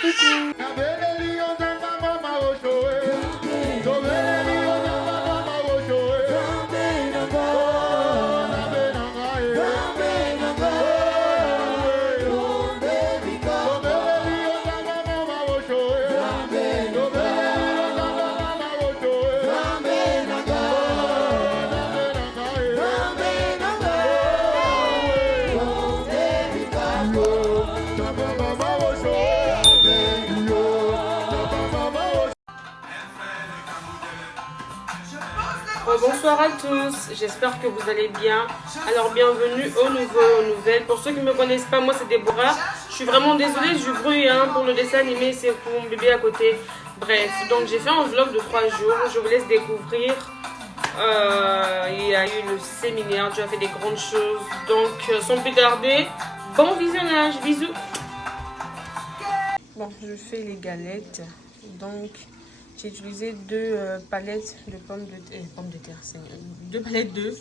Coucou. Bonsoir à tous, j'espère que vous allez bien. Alors bienvenue aux nouvelles. Pour ceux qui ne me connaissent pas, moi c'est Déborah. Je suis vraiment désolée du bruit pour le dessin animé, c'est pour mon bébé à côté. Bref, donc j'ai fait un vlog de 3 jours. Je vous laisse découvrir. Il y a eu le séminaire, Dieu a fait des grandes choses. Donc sans plus tarder, bon visionnage, bisous. Bon, je fais les galettes. Donc j'ai utilisé 2 palettes de pommes de terre, 2 palettes d'œufs.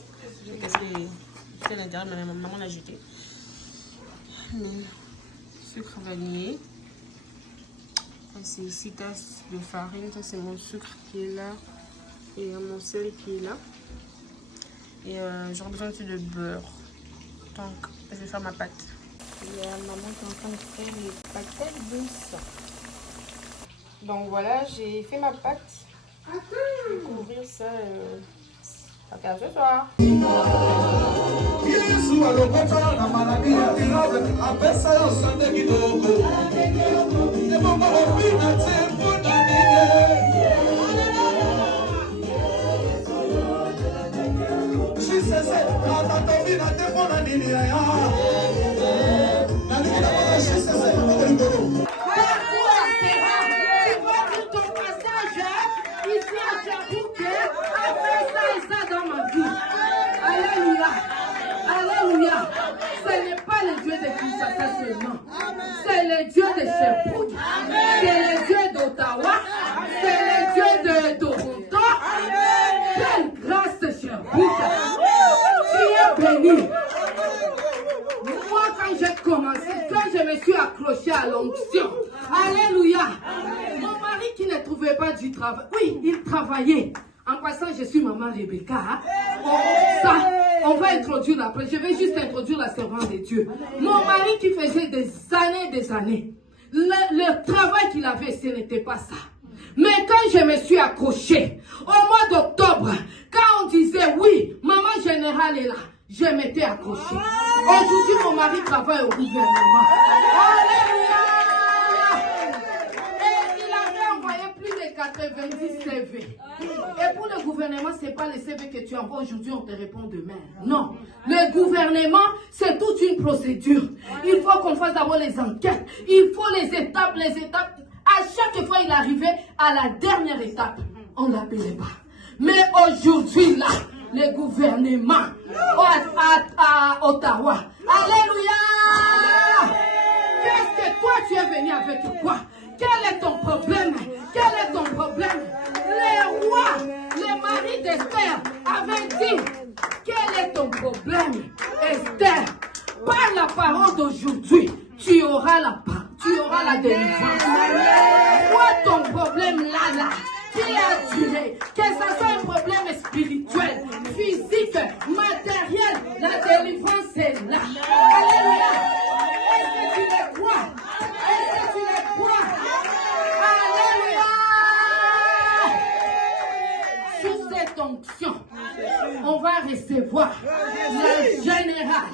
J'ai cassé à l'intérieur, ma maman l'a jeté. Le sucre vanillé. C'est 6 tasses de farine. Ça c'est mon sucre qui est là. Et mon sel qui est là. Et j'aurai besoin aussi de beurre. Donc je vais faire ma pâte. Il y a maman qui est en train de faire les pâtes douces. Donc voilà, j'ai fait ma pâte. Je vais couvrir ça à ce soir. Alléluia. Ce n'est pas le Dieu de Kinshasa seulement. C'est le Dieu de Sherbrooke. C'est le Dieu d'Ottawa. C'est le Dieu de Toronto. Quelle grâce Sherbrooke. Tu es béni. Moi quand j'ai commencé, quand je me suis accrochée à l'onction. Alléluia. Mon mari qui ne trouvait pas du travail. Oui, il travaillait. En passant, je suis maman Rebecca. Ça, on va introduire après. Je vais juste introduire la servante de Dieu. Mon mari qui faisait des années. Le travail qu'il avait, ce n'était pas ça. Mais quand je me suis accrochée, au mois d'octobre, quand on disait oui, maman générale est là, je m'étais accrochée. Aujourd'hui, mon mari travaille au gouvernement. Alléluia! Et il avait envoyé plus de 90 CV. Et pour le gouvernement, ce n'est pas les CV que tu envoies aujourd'hui, on te répond demain. Non. Le gouvernement, c'est toute une procédure. Il faut qu'on fasse d'abord les enquêtes. Il faut les étapes. À chaque fois, il arrivait à la dernière étape. On ne l'appelait pas. Mais aujourd'hui, là, le gouvernement à Ottawa. Alléluia! Qu'est-ce que toi, tu es venu avec quoi? Quel est ton problème? Quel est ton problème? Le roi, le mari d'Esther, avait dit, quel est ton problème, Esther? Par la parole d'aujourd'hui, tu auras la délivrance. Quoi ton problème là, qui a duré, que ce soit un problème spirituel, physique, matériel, la délivrance est là. Alléluia. Est-ce que tu le crois? Est-ce que tu le crois? Alléluia. Sous cette onction, on va recevoir la générale.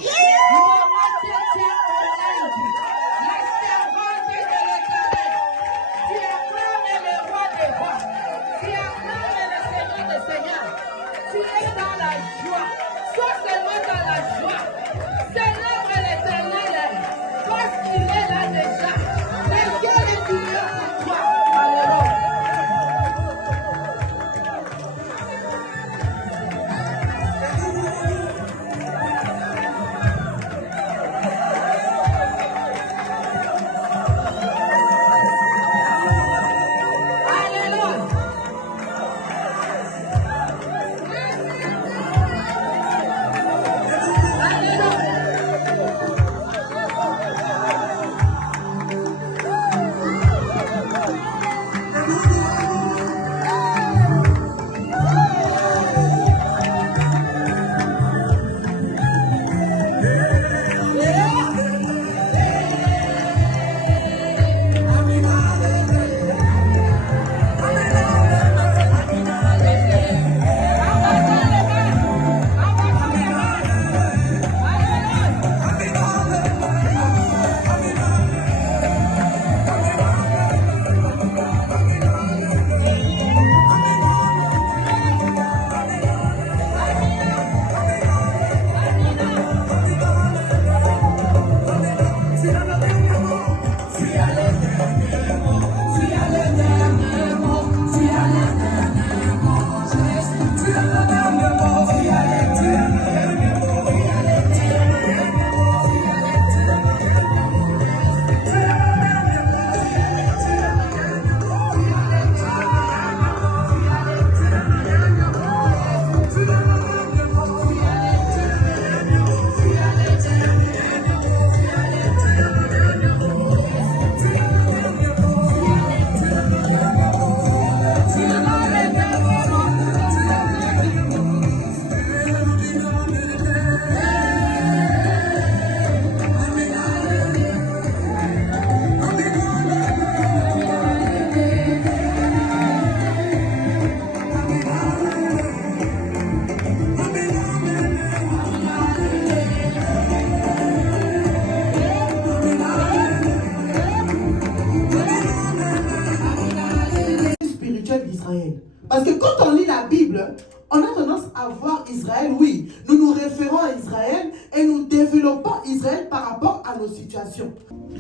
Parce que quand on lit la Bible, on a tendance à voir Israël, oui. Nous nous référons à Israël et nous développons Israël par rapport à nos situations.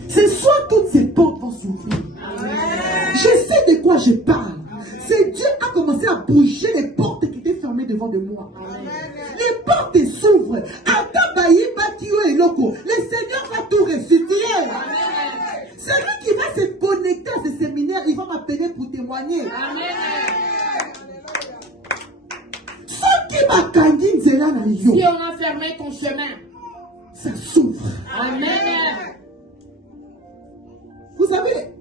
C'est soit toutes ces portes vont s'ouvrir. Je sais de quoi je parle. C'est Dieu a commencé à bouger les portes qui étaient fermées devant de moi. Les portes s'ouvrent. Le Seigneur va tout restituer. Celui qui va se connecter à ce séminaire, il va m'appeler pour témoigner. Si on a fermé ton chemin, ça s'ouvre. Amen. Vous savez,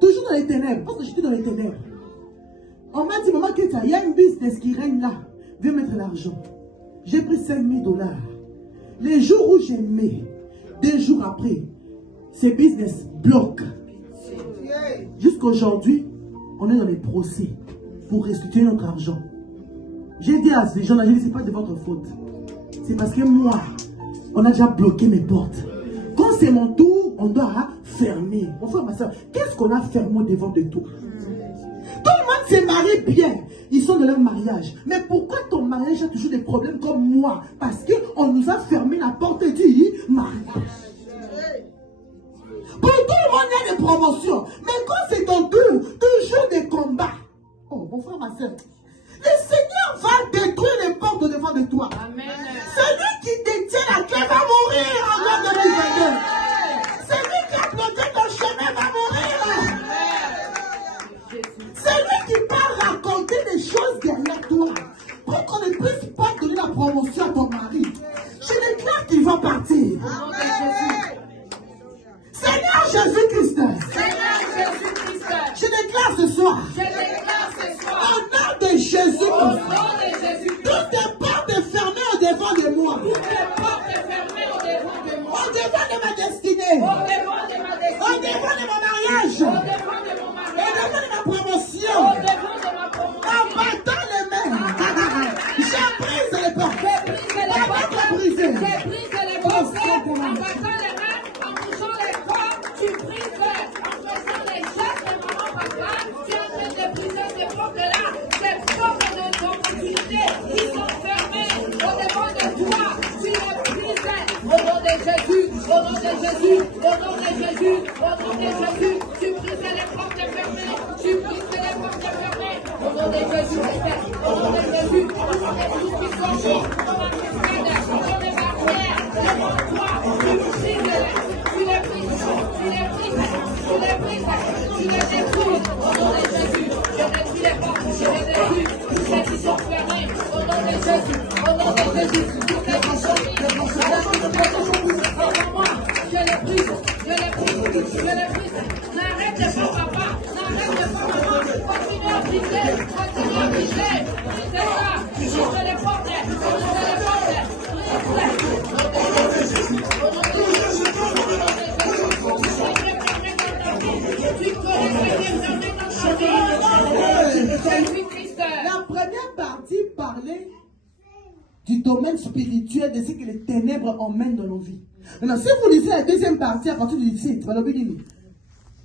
toujours dans les ténèbres, parce que j'étais dans les ténèbres, on m'a dit, maman, il y a une business qui règne là. Viens mettre l'argent. J'ai pris 5 000 $. Les jours où j'ai mis, 2 jours après, ces business bloquent. Jusqu'aujourd'hui, on est dans les procès pour restituer notre argent. J'ai dit à ces gens-là, je ne dis, c'est pas de votre faute. C'est parce que moi, on a déjà bloqué mes portes. Quand c'est mon tour, on doit fermer. Mon frère, ma soeur, qu'est-ce qu'on a fermé devant de toi? Tout le monde s'est marié bien. Ils sont de leur mariage. Mais pourquoi ton mariage a toujours des problèmes comme moi? Parce qu'on nous a fermé la porte du mariage. Pour tout le monde, il y a des promotions. Mais quand c'est ton tour, toujours des combats. Oh, mon frère, ma soeur, le Seigneur va détruire les portes devant de toi. Amen. Celui qui détient la clé va mourir en l'an 2022. Celui qui a bloqué ton chemin va mourir. Celui qui part raconter des choses derrière toi pour qu'on ne puisse pas donner la promotion à ton mari, je déclare qu'il va partir. Seigneur Jésus-Christ, je déclare ce soir, au nom de Jésus, toutes les portes fermées au devant de moi, au devant de ma destinée, au devant de mon mariage, au devant de ma promotion, en battant les mains, j'ai brisé les portes. J'ai brisé les portes. Tu brises en faisant les gestes de maman, papa, tu es en train de briser ces portes-là, ces portes d'opportunité qui sont fermées au devant de toi. Tu les brises au nom de Jésus, au nom de Jésus, au nom de Jésus, au nom de Jésus. Tu brises les portes fermées, tu brises les portes fermées au nom de Jésus, au nom de Jésus, au nom de tout qui sont morts, comme un cascade, comme des barrières, devant toi, tu brises tu les brises, tu les brises, tu les brises, tu les détruis au nom de Jésus. Je détruis les portes, je les détruis, tous ceux qui sont fermés au nom de Jésus, au nom de Jésus, tous ceux qui sont mis à la devant moi, je les brise, je les brise, je les brise. N'arrête pas papa, n'arrête pas maman, continue à briser, continue à briser, brisez ça, brise les portes, brise les portes, brise-les. Au nom de Jésus, la première partie parlait du domaine spirituel, de ce que les ténèbres emmènent dans nos vies. Maintenant, si vous lisez la deuxième partie à partir du 17,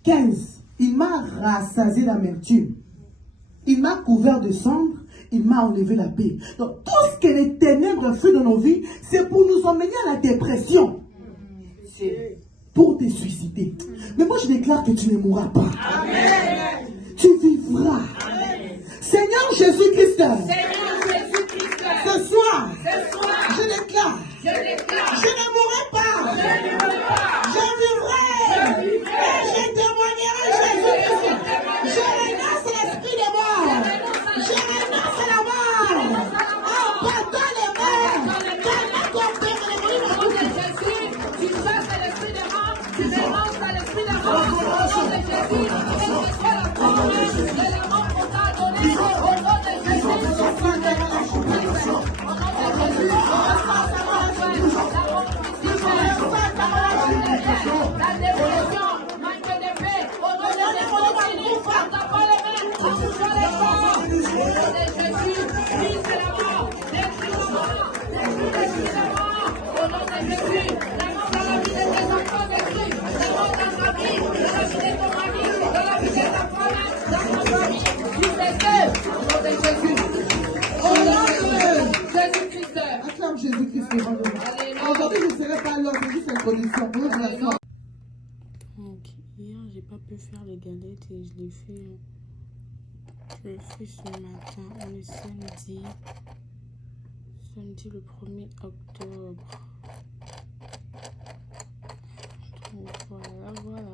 15, il m'a rassasié d'amertume, il m'a couvert de cendres, il m'a enlevé la paix. Donc, tout ce que les ténèbres font dans nos vies, c'est pour nous emmener à la dépression. Pour te suicider. Mais moi, je déclare que tu ne mourras pas. Amen. Tu vivras. Amen. Seigneur Jésus-Christ, ce soir, je déclare, je ne mourrai pas. Je vivrai. Et je témoignerai Jésus-Christ. Je renonce l'esprit de mort. Je renonce la mort. En battant les mains. Tu chasses l'esprit de mort, tu dénonces à l'esprit de mort, au nom de Jésus, quelle que soit la promesse de la mort qu'on t'a donnée, au nom de Jésus, au nom de Jésus, on reçoit ta mort, la dépression, manque de paix, au nom de Jésus, on t'a pas les mains, on touche les corps, au nom de Jésus, brise la mort, détruis la mort, détruis l'esprit de mort, au nom de Jésus, la mort dans la vie de tes enfants détruits, la mort dans ta vie, dans la vie de ton mari, dans la vie de ta femme, dans ta famille, tu fais au nom de Jésus. pas pu faire les galettes et je l'ai fait. Je l'ai fait ce matin. On est samedi. Samedi le 1er octobre. Donc voilà.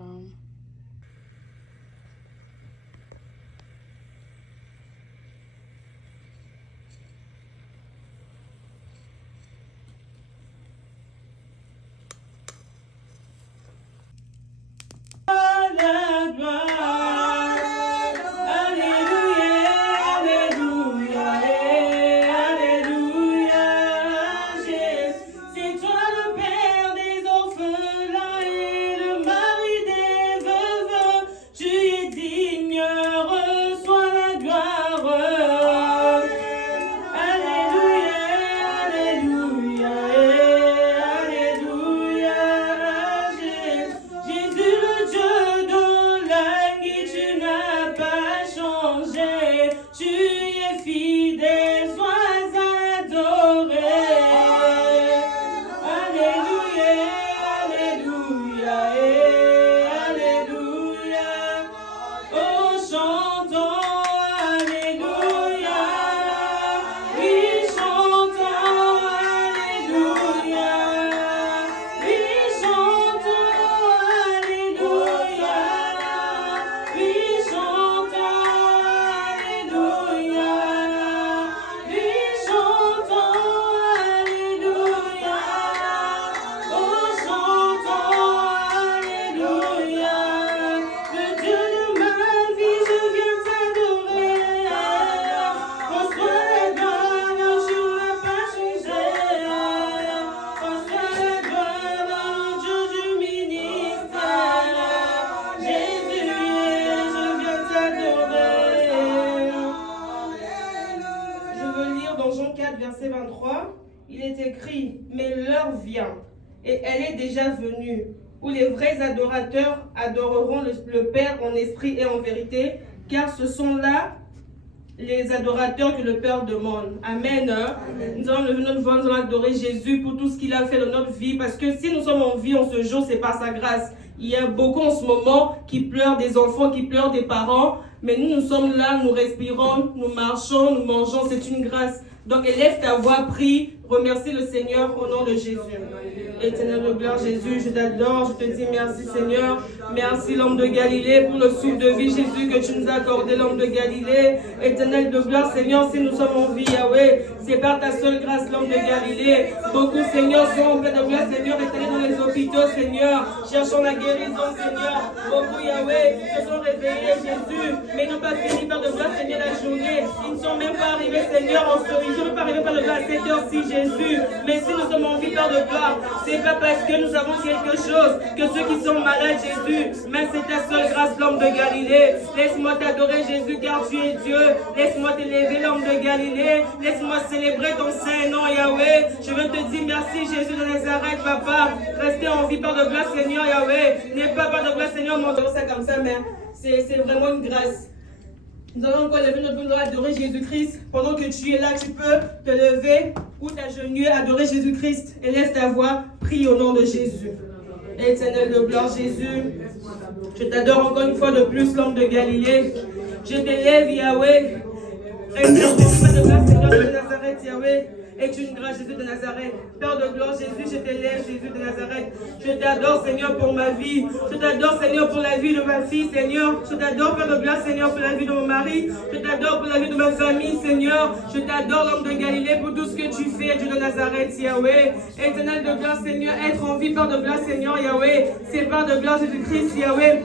La gloire, alléluia, alléluia, alléluia, Jésus, c'est toi le Père des orphelins et le mari des veuves, tu es digne, reçois la gloire. Alléluia, alléluia, alléluia, Jésus le Dieu de l'année, tu n'as pas changé, tu es fidèle, sois adoré. Alléluia, alléluia, alléluia. Oh, chantons, alléluia. Oui, chantons, alléluia. Oui, chantons, alléluia. Oui, chantons, alléluia. Oui, chantons, alléluia. Oh, chantons, alléluia. Le Dieu de ma vie, je viens t'adorer. Reçois la gloire, je n'ai pas changé. Reçois la gloire, Dieu du ministère. Jésus, je viens t'adorer. Je veux lire dans Jean 4, verset 23. Il est écrit, mais l'heure vient, et elle est déjà venue, où les vrais adorateurs adoreront le Père en esprit et en vérité, car ce sont là les adorateurs que le Père demande. Amen. Nous allons lever notre voix, nous allons adorer Jésus pour tout ce qu'il a fait dans notre vie, parce que si nous sommes en vie en ce jour, c'est par sa grâce. Il y a beaucoup en ce moment qui pleurent, des enfants qui pleurent, des parents, mais nous sommes là, nous respirons, nous marchons, nous mangeons, c'est une grâce. Donc élève ta voix, prie, remercie le Seigneur au nom de Jésus. Éternel de gloire, Jésus, je t'adore, je te dis merci Seigneur. Merci l'homme de Galilée pour le souffle de vie, Jésus, que tu nous as accordé, l'homme de Galilée. Éternel de gloire, Seigneur, si nous sommes en vie, Yahweh, c'est par ta seule grâce, l'homme de Galilée. Beaucoup, Seigneur, sont en paix de gloire, Seigneur, éternel dans les hôpitaux, Seigneur, cherchant la guérison, Seigneur. Beaucoup, Yahweh, se sont réveillés, Jésus, mais ils n'ont pas fini par de gloire, Seigneur, la journée. Ils ne sont même pas arrivés, Seigneur, ils ne sont même pas arrivés par de gloire à cette heure-ci, Jésus. Mais si nous sommes en vie par de gloire, c'est pas parce que nous avons quelque chose que ceux qui sont malades, Jésus, mais c'est ta seule grâce, l'homme de Galilée. Laisse-moi t'adorer, Jésus, car tu es Dieu. Laisse-moi t'élever, l'homme de Galilée. Laisse-moi célébrer ton saint nom, Yahweh. Je veux te dire merci, Jésus de Nazareth, papa. Restez en vie par de gloire, Seigneur, Yahweh. N'aie pas par de gloire, Seigneur, mon Dieu, c'est comme ça, mais c'est vraiment une grâce. Nous allons encore lever notre voix, adorer Jésus-Christ. Pendant que tu es là, tu peux te lever ou t'agenouiller, adorer Jésus-Christ. Et lève ta voix, prie au nom de Jésus. Éternel de gloire, Jésus, je t'adore encore une fois de plus, l'homme de Galilée. Je t'élève, Yahweh. Éternel de gloire, Seigneur de Nazareth, Yahweh. est une grâce, Jésus de Nazareth. Père de gloire, Jésus, je t'élève, Jésus de Nazareth. Je t'adore, Seigneur, pour ma vie. Je t'adore, Seigneur, pour la vie de ma fille, Seigneur. Je t'adore, Père de gloire, Seigneur, pour la vie de mon mari. Je t'adore pour la vie de ma famille, Seigneur. Je t'adore, l'homme de Galilée, pour tout ce que tu fais, Dieu de Nazareth, Yahweh. Éternel de gloire, Seigneur, être en vie, Père de gloire, Seigneur, Yahweh. C'est Père de gloire, Jésus-Christ, Yahweh.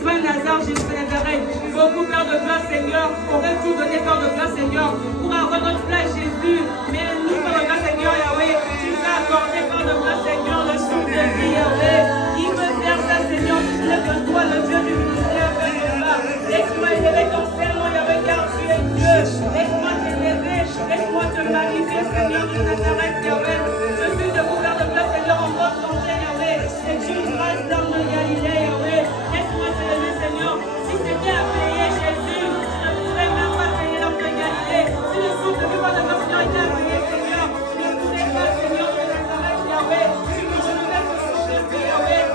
Toi, Nazareth, Jésus de Nazareth. Beaucoup, Père de gloire, Seigneur, auraient tout donné, Père de gloire, Seigneur, pour avoir notre place, Jésus. Mais nous, Père de gloire, Seigneur, Yahweh, tu nous as accordé, Père de gloire, Seigneur, le souffle de vie, Yahweh. Qui veut faire ça, Seigneur, tu sais que toi, le Dieu du ministère, Père de gloire. Laisse-moi élever ton Seigneur, Yahweh, car tu es Dieu. Laisse-moi t'élever, laisse-moi te magnifier, Seigneur de Nazareth, Yahweh. Je suis debout, Père de gloire, Seigneur, en bonne santé, Yahweh. C'est une grâce, l'homme de Galilée, Yahweh. Laisse-moi t'élever, Seigneur. Si c'était à payer Jésus, je ne pourrais même pas payer l'homme de Galilée. Si le souffle de vie, Père de gloire, Seigneur, était à payer, Seigneur, je ne pourrais pas, Seigneur de Nazareth, Yahweh. Tu me je ne vais pas souffrir, Yahweh.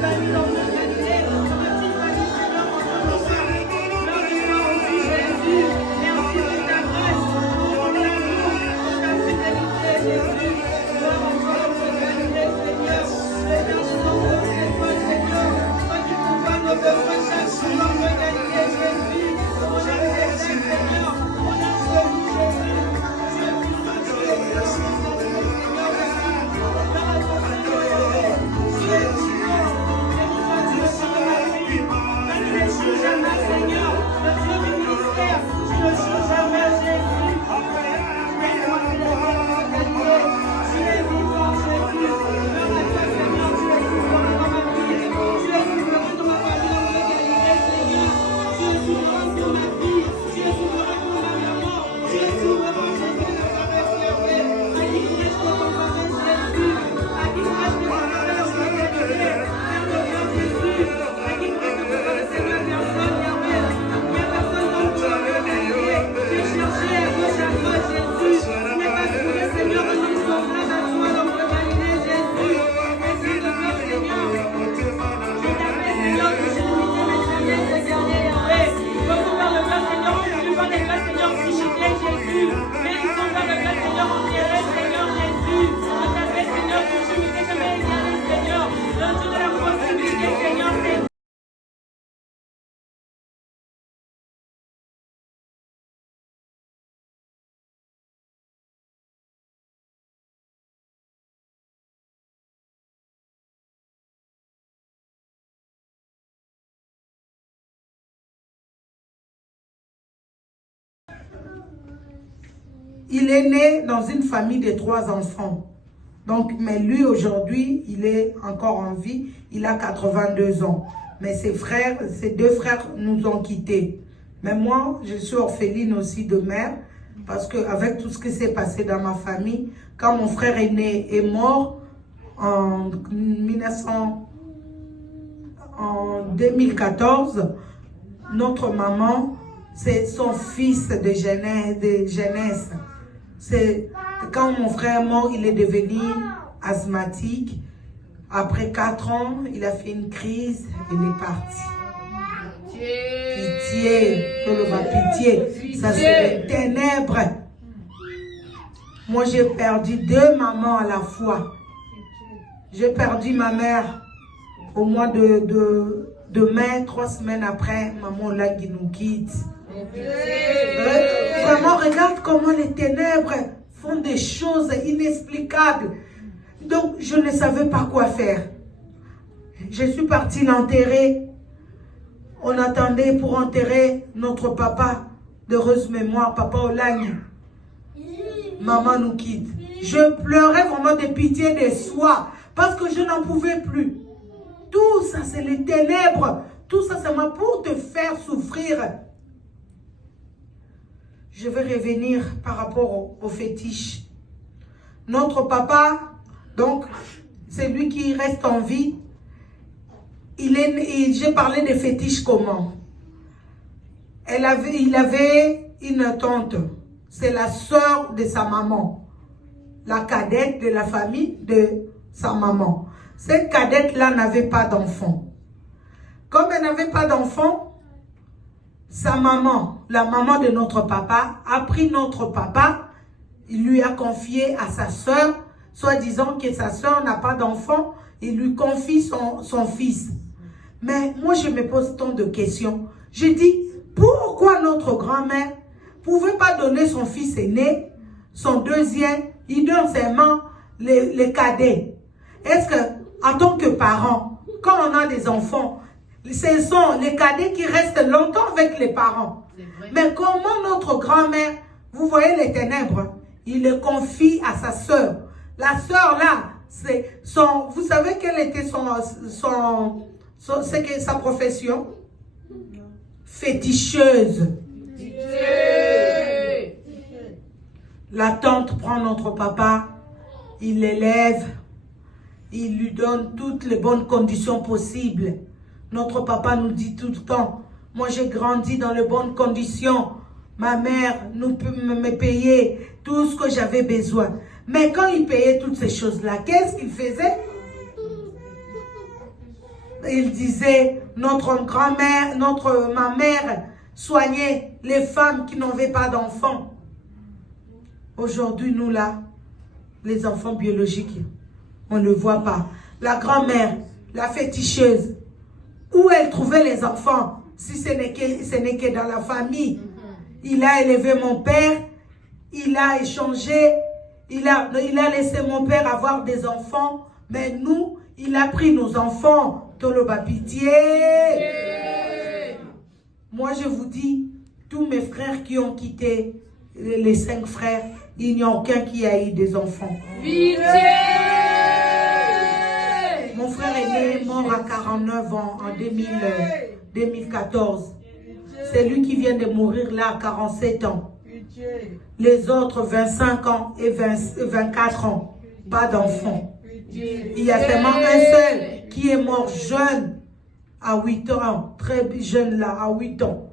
famille dans le Galilée, de ma petite famille, Seigneur, en ton nom. Gloire et gloire au Dieu Jésus. Merci pour ta grâce, pour ton amour, pour ta fidélité, Jésus. Gloire à toi dans le Galilée, Seigneur. Le Père des enfants, c'est toi, Seigneur. Toi qui pourvois nos besoins chaque jour dans le Galilée, Jésus. Mon âme t'aime, Seigneur. Mon âme se loue, Jésus. Tu es puissant, tu es grand, Seigneur. Gloire à toi, Seigneur Yahvé. Tu es vivant. Béni soit Dieu sur ma vie. Tu ne l'échoues jamais, Seigneur. Le Dieu du ministère, tu ne l'échoues jamais, Jésus. Laisse-moi te lever dans le Galilée. Tu es vivant, Jésus. Gloire à toi, Seigneur. Tu es souverain dans ma vie. Tu es souverain dans ma famille, dans le Galilée, Seigneur. Tu es souverain sur ma vie. Tu es souverain pour ma maman. Tu es souverain, Jésus, de ta Yahvé. À qui pourrais-je te comparer, Jésus? À qui pourrais-je te comparer dans le Galilée? Père de Dieu, Jésus. À qui pourrais-je te comparer, Seigneur? Personne, Yahvé. Il n'y a personne comme toi dans le Galilée. J'ai cherché à gauche, Jésus. Je n'ai pas trouvé, Seigneur, un homme semblable à toi dans le Galilée, Jésus. Mais s'il te plaît, Seigneur, je t'appelle, Seigneur, que j'ai limité mes jamais ce dernier, Yahvé. Retourne vers le plat, Seigneur, tu vois des plats, Seigneur, psychiqués, Jésus. Mais ils sont vers le plat, Seigneur, enterrés, Seigneur, Jésus. Je t'appelle, Seigneur, que tu m'étais jamais égaré, Seigneur. Le Dieu de la proximité, Seigneur, c'est Il est né dans une famille de 3 enfants. Donc, mais lui, aujourd'hui, il est encore en vie. Il a 82 ans. Mais ses deux frères nous ont quittés. Mais moi, je suis orpheline aussi de mère. Parce qu'avec tout ce qui s'est passé dans ma famille, quand mon frère aîné est mort en 2014, notre maman, c'est son fils de jeunesse. C'est quand mon frère est mort, il est devenu asthmatique. Après 4 ans, il a fait une crise, il est parti. Pitié, pitié. Ça c'est les ténèbres. Moi, j'ai perdu 2 mamans à la fois. J'ai perdu ma mère au mois de mai, 3 semaines après, maman là qui nous quitte. Vraiment, regarde comment les ténèbres font des choses inexplicables. Donc, je ne savais pas quoi faire. Je suis partie l'enterrer. On attendait pour enterrer notre papa, d'heureuse mémoire, papa Olagne. Maman nous quitte. Je pleurais vraiment de pitié, de soi, parce que je n'en pouvais plus. Tout ça, c'est les ténèbres. Tout ça, c'est pour te faire souffrir. Je vais revenir par rapport au fétiche. Notre papa, donc, c'est lui qui reste en vie. J'ai parlé de fétiche comment? Il avait une tante. C'est la sœur de sa maman. La cadette de la famille de sa maman. Cette cadette-là n'avait pas d'enfant. Comme elle n'avait pas d'enfant, sa maman, la maman de notre papa, a pris notre papa, il lui a confié à sa sœur, soi-disant que sa sœur n'a pas d'enfant, il lui confie son fils. Mais moi, je me pose tant de questions. Je dis, pourquoi notre grand-mère ne pouvait pas donner son fils aîné, son deuxième, il donne seulement les cadets? Est-ce que, en tant que parents, quand on a des enfants, ce sont les cadets qui restent longtemps avec les parents. Mais comment notre grand-mère, vous voyez les ténèbres, il le confie à sa sœur. La sœur là, c'est vous savez quelle était sa profession? Féticheuse. La tante prend notre papa, il l'élève, il lui donne toutes les bonnes conditions possibles. Notre papa nous dit tout le temps, moi j'ai grandi dans les bonnes conditions. Ma mère me payait tout ce que j'avais besoin. Mais quand il payait toutes ces choses-là, qu'est-ce qu'il faisait? il disait, notre grand-mère, ma mère soignait les femmes qui n'avaient pas d'enfants. Aujourd'hui, nous là, les enfants biologiques, on ne le voit pas. La grand-mère, la féticheuse, où elle trouvait les enfants, si ce n'est que dans la famille. Il a élevé mon père, il a échangé, il a laissé mon père avoir des enfants, mais nous, il a pris nos enfants. Toloba pitié. Moi, je vous dis, tous mes frères qui ont quitté, les 5 frères, il n'y a aucun qui a eu des enfants. Pitié. Mon frère aîné est mort à 49 ans en 2014. C'est lui qui vient de mourir là à 47 ans. Les autres 25 ans et 24 ans, pas d'enfants. Il y a seulement un seul qui est mort jeune à 8 ans, très jeune là, à 8 ans.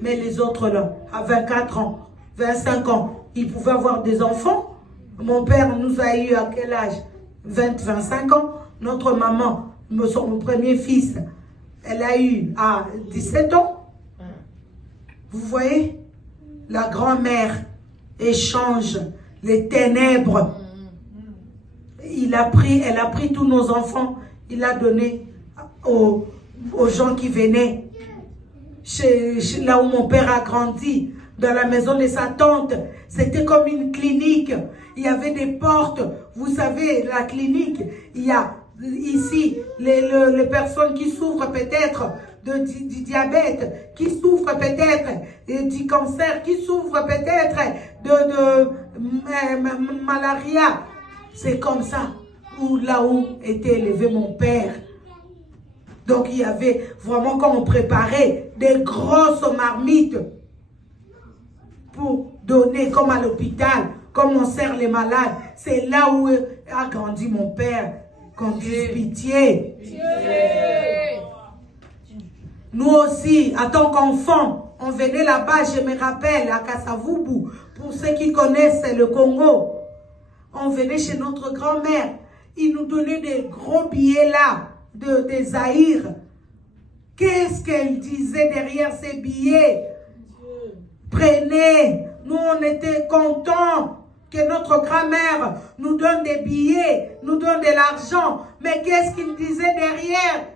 Mais les autres là, à 24 ans, 25 ans, ils pouvaient avoir des enfants. Mon père nous a eu à quel âge? 25 ans. Notre maman, mon premier fils, elle a eu à 17 ans. Vous voyez, la grand-mère échange les ténèbres. Elle a pris tous nos enfants, il a donné aux gens qui venaient là où mon père a grandi, dans la maison de sa tante. C'était comme une clinique. Il y avait des portes. Vous savez, la clinique, il y a ici les personnes qui souffrent peut-être du diabète, qui souffrent peut-être du cancer, qui souffrent peut-être de malaria. C'est comme ça, là où était élevé mon père. Donc il y avait vraiment, quand on préparait des grosses marmites pour donner, comme à l'hôpital, comme on sert les malades. C'est là où a grandi mon père. Qu'on dise pitié. Nous aussi, en tant qu'enfants, on venait là-bas, je me rappelle, à Kasavubu, pour ceux qui connaissent le Congo. On venait chez notre grand-mère. Il nous donnait des gros billets là, des Zaïre. Qu'est-ce qu'elle disait derrière ces billets? Prenez. Nous, on était contents que notre grand-mère nous donne des billets, nous donne de l'argent. Mais qu'est-ce qu'il disait derrière?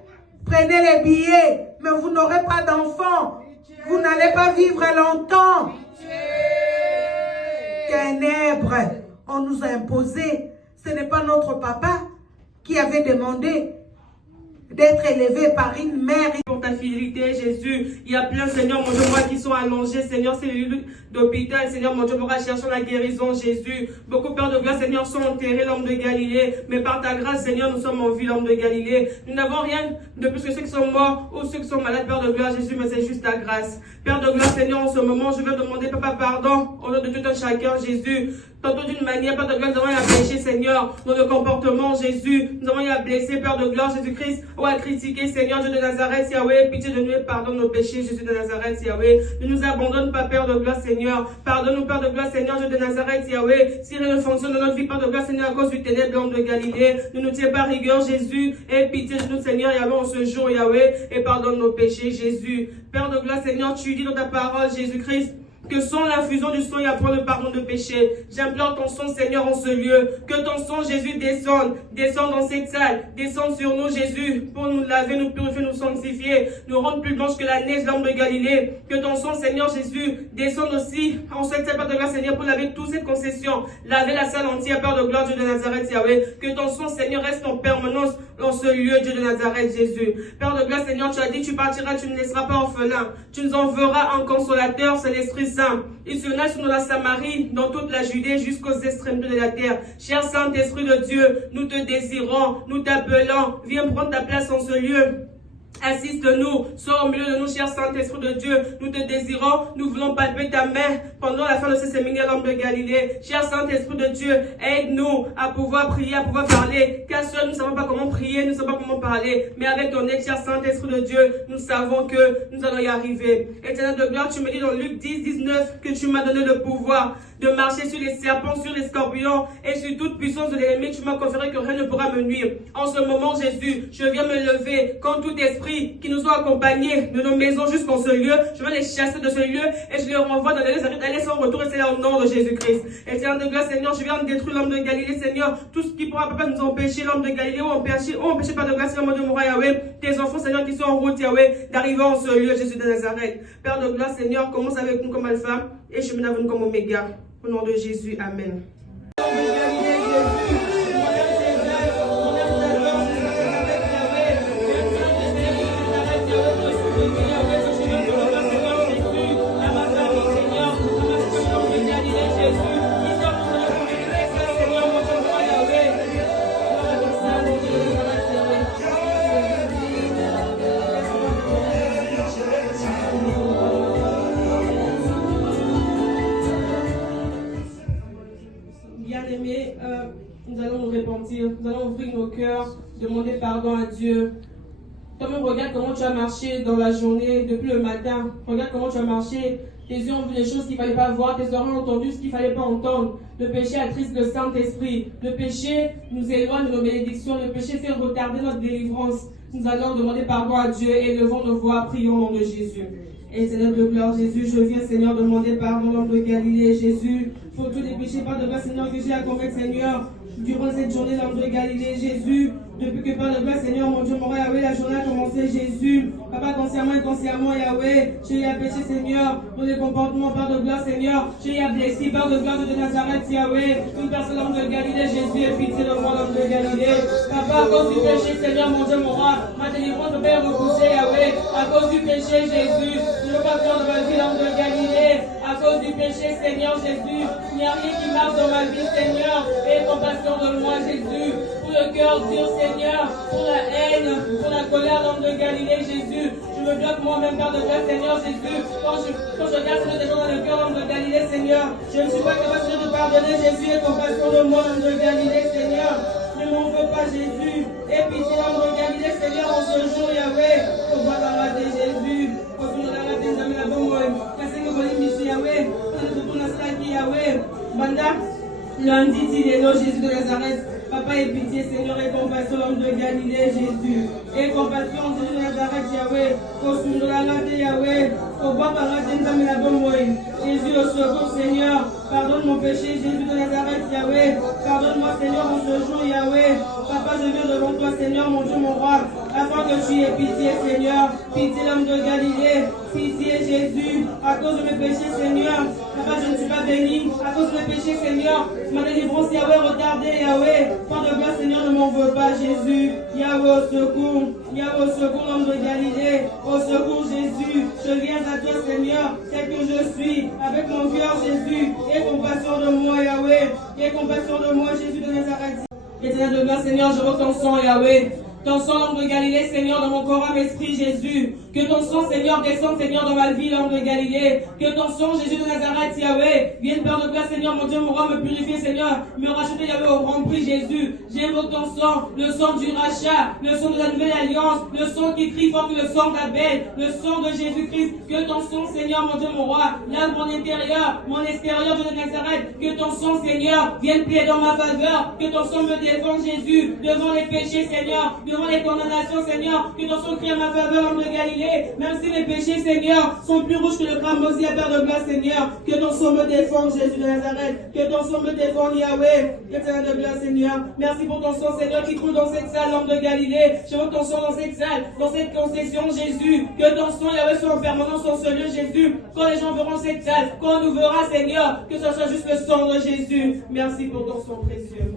Prenez les billets, mais vous n'aurez pas d'enfants. Vous n'allez pas vivre longtemps. Ténèbres, on nous a imposé. Ce n'est pas notre papa qui avait demandé d'être élevé par une mère. Pour ta fidélité, Jésus, il y a plein, Seigneur, mon Dieu, moi, qui sont allongés, Seigneur, c'est le lieu d'hôpital, Seigneur, mon Dieu, pour chercher la guérison, Jésus. Beaucoup, Père de grâce, Seigneur, sont enterrés, l'homme de Galilée, mais par ta grâce, Seigneur, nous sommes en vie, l'homme de Galilée. Nous n'avons rien de plus que ceux qui sont morts ou ceux qui sont malades, Père de gloire, Jésus, mais c'est juste ta grâce. Père de gloire, Seigneur, en ce moment, je veux demander, Papa, pardon, au nom de tout un chacun, Jésus. Tantôt d'une manière, Père de gloire, nous avons eu à pécher, Seigneur, dans le comportement, Jésus. Nous avons eu à blesser, Père de gloire, Jésus-Christ, ou à critiquer, Seigneur, Dieu de Nazareth, Yahweh, pitié de nous et pardonne nos péchés, Jésus de Nazareth, Yahweh. Ne nous abandonne pas, Père de gloire, Seigneur. Pardonne-nous, Père de gloire, Seigneur, Dieu de Nazareth, Yahweh. Si rien ne fonctionne dans notre vie, Père de gloire, Seigneur, à cause du ténèbre, l'homme de Galilée, ne nous tiens pas rigueur, Jésus. Et pitié de nous, Seigneur, Yahweh, en ce jour, Yahweh, et pardonne nos péchés, Jésus. Père de gloire, Seigneur, tu dis dans ta parole, Jésus-Christ, que sans l'infusion du sang, il y a point de pardon de péché. J'implore ton sang, Seigneur, en ce lieu. Que ton sang, Jésus, descende dans cette salle. Descende sur nous, Jésus, pour nous laver, nous purifier, nous sanctifier, nous rendre plus blanches que la neige, l'homme de Galilée. Que ton sang, Seigneur, Jésus, descende aussi en cette salle, Père de gloire, Seigneur, pour laver toutes ces concessions. Laver la salle entière, Père de gloire, Dieu de Nazareth, Yahweh. Que ton sang, Seigneur, reste en permanence dans ce lieu, Dieu de Nazareth, Jésus. Père de gloire, Seigneur, tu as dit, tu partiras, tu ne laisseras pas orphelin. Tu nous enverras un consolateur, c'est l'Esprit Saint. Il se lâche sur la Samarie, dans toute la Judée, jusqu'aux extrémités de la terre. Cher Saint-Esprit de Dieu, nous te désirons, nous t'appelons. Viens prendre ta place en ce lieu. Assiste-nous, sois au milieu de nous, cher Saint-Esprit de Dieu. Nous te désirons, nous voulons palper ta main pendant la fin de ce séminaire, l'homme de Galilée. Cher Saint-Esprit de Dieu, aide-nous à pouvoir prier, à pouvoir parler. Car seuls nous ne savons pas comment prier, nous ne savons pas comment parler. Mais avec ton aide, cher Saint-Esprit de Dieu, nous savons que nous allons y arriver. Éternel de gloire, tu me dis dans Luc 10, 19 que tu m'as donné le pouvoir de marcher sur les serpents, sur les scorpions et sur toute puissance de l'ennemi. Tu m'as conféré que rien ne pourra me nuire. En ce moment, Jésus, je viens me lever contre tout esprit qui nous a accompagnés de nos maisons jusqu'en ce lieu. Je vais les chasser de ce lieu et je les renvoie dans les lieux d'aller sans retour et c'est là au nom de Jésus-Christ. Et Seigneur de grâce, Seigneur, je viens de détruire l'homme de Galilée, Seigneur. Tout ce qui pourra pas nous empêcher, l'homme de Galilée, ou empêcher par de grâce, l'homme de Moura, Yahweh. Tes enfants, Seigneur, qui sont en route, Yahweh, d'arriver en ce lieu, Jésus de Nazareth. Père de grâce, Seigneur, commence avec nous comme alpha et chemine avec nous comme oméga. Au nom de Jésus, amen. Bien-aimés, nous allons nous repentir, nous allons ouvrir nos cœurs, demander pardon à Dieu. Toi-même, regarde comment tu as marché dans la journée, depuis le matin. Regarde comment tu as marché. Tes yeux ont vu des choses qu'il ne fallait pas voir, tes oreilles ont entendu ce qu'il ne fallait pas entendre. Le péché attriste le Saint-Esprit. Le péché nous éloigne de nos bénédictions. Le péché fait retarder notre délivrance. Nous allons demander pardon à Dieu et levons nos voix, prions au nom de Jésus. Et Seigneur de gloire, Jésus, je viens, Seigneur, demander pardon au nom de Galilée, Jésus, pour tous les péchés, par de grâce, Seigneur, que j'ai à commettre, Seigneur, durant cette journée, l'homme de Galilée, Jésus, depuis que par de grâce, Seigneur, mon Dieu, mon roi, Yahweh, la journée a commencé, Jésus, Papa, consciemment, inconsciemment, Yahweh, j'ai à péché, Seigneur, dans les comportements, par de grâce, Seigneur, j'ai à blessé, par de grâce de Nazareth, Yahweh, une personne, l'homme de Galilée, Jésus, et pitié de moi, l'homme de Galilée, Papa, à cause du péché, Seigneur, mon Dieu, mon roi, ma délivrance peut pas repousser, Yahweh, à cause du péché, Jésus, je ne veux pas faire de ma vie, l'homme de Galilée, à cause du péché, Seigneur, Jésus, il n'y a rien qui marche dans ma vie, Seigneur, et compassion de moi, Jésus, pour le cœur dur, Seigneur, pour la haine, pour la colère, l'homme de Galilée, Jésus, je me bloque moi-même, Père de grâce, Seigneur, Jésus, quand je regarde ces gens dans le cœur, l'homme de Galilée, Seigneur, je ne suis pas capable de pardonner, Jésus, et compassion de moi, l'homme de Galilée, Seigneur, ne m'en veux pas, Jésus, et pitié, l'homme de Galilée, Seigneur, en ce jour, Yahweh, pour voir la rater, Jésus, pour tout la rater, jamais la bonne, casser que vous voulez, Yahweh, pour tout la Yahweh, Banda, lundi, Tidélo, Jésus de Nazareth, Papa, aie pitié, Seigneur, et compassion, l'homme de Galilée, Jésus. Et compassion, Jésus de Nazareth, Yahweh. Yahweh. Jésus, au secours, Seigneur. Pardonne mon péché, Jésus de Nazareth, Yahweh. Pardonne-moi, Seigneur, en ce jour, Yahweh. Papa, je viens devant toi, Seigneur, mon Dieu, mon roi. Afin que tu aies pitié, Seigneur. Pitié, l'homme de Galilée. Pitié, Jésus. À cause de mes péchés, Seigneur. Papa, je ne suis pas béni. À cause de mes péchés, Seigneur. Ma délivrance, Yahweh, retardée, Yahweh. Tant de grâce, Seigneur, ne m'en veux pas, Jésus. Yahweh, au secours. Yahweh, au secours, l'homme de Galilée. Au secours, Jésus. Je viens à toi, Seigneur, tel que je suis, avec mon cœur, Jésus. Aie compassion de moi, Yahweh. Aie compassion de moi, Jésus de Nazareth. Éternel de grâce, Seigneur, je veux ton sang, Yahweh. Ton sang, l'homme de Galilée, Seigneur, dans mon corps, âme, esprit, Jésus. Que ton sang, Seigneur, descende, Seigneur, dans ma vie, l'homme de Galilée. Que ton sang, Jésus de Nazareth, Yahweh, vienne, Père de grâce, Seigneur, mon Dieu, mon roi, me purifier, Seigneur, me racheter, Yahweh, au grand prix, Jésus. J'invoque ton sang, le sang du rachat, le sang de la nouvelle alliance, le sang qui crie fort que le sang d'Abel, le sang de Jésus-Christ. Que ton sang, Seigneur, mon Dieu, mon roi, lave mon intérieur, mon extérieur, Dieu de Nazareth. Que ton sang, Seigneur, vienne plaider dans ma faveur. Que ton sang me défende, Jésus, devant les péchés, Seigneur, devant les condamnations, Seigneur. Que ton sang crie à ma faveur, homme de Galilée. Même si mes péchés, Seigneur, sont plus rouges que le cramoisi à Père de grâce, Seigneur. Que ton sang me défende, Jésus de Nazareth. Que ton sang me défende, Yahweh. Éternel de grâce, Seigneur. Merci pour ton sang, Seigneur, qui coule dans cette salle, homme de Galilée. Je veux ton sang dans cette salle, dans cette concession, Jésus. Que ton sang, Yahweh, soit en permanence dans ce lieu, Jésus. Quand les gens verront cette salle, quand on nous verra, Seigneur, que ce soit juste le sang de Jésus. Merci pour ton sang précieux.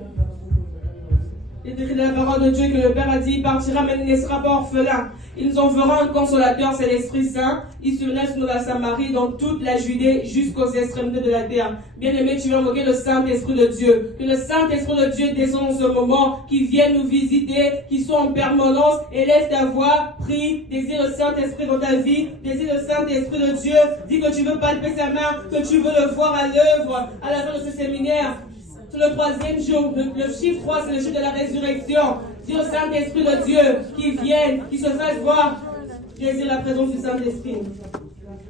Et de la parole de Dieu que le Père a dit, il partira, mais il ne laissera pas orphelin. Il nous enverra un consolateur, c'est l'Esprit Saint. Il se laisse dans la Samarie, dans toute la Judée, jusqu'aux extrémités de la terre. Bien-aimé, tu vas invoquer le Saint-Esprit de Dieu. Que le Saint-Esprit de Dieu descende en ce moment, qui vienne nous visiter, qui soit en permanence, et laisse ta voix, prie, désire le Saint-Esprit dans ta vie, désire le Saint-Esprit de Dieu. Dis que tu veux palper sa main, que tu veux le voir à l'œuvre, à la fin de ce séminaire. Sur le troisième jour, le chiffre 3, c'est le chiffre de la résurrection. Dis au Saint-Esprit de Dieu qui vienne, qui se fasse voir. Désire la présence du Saint-Esprit.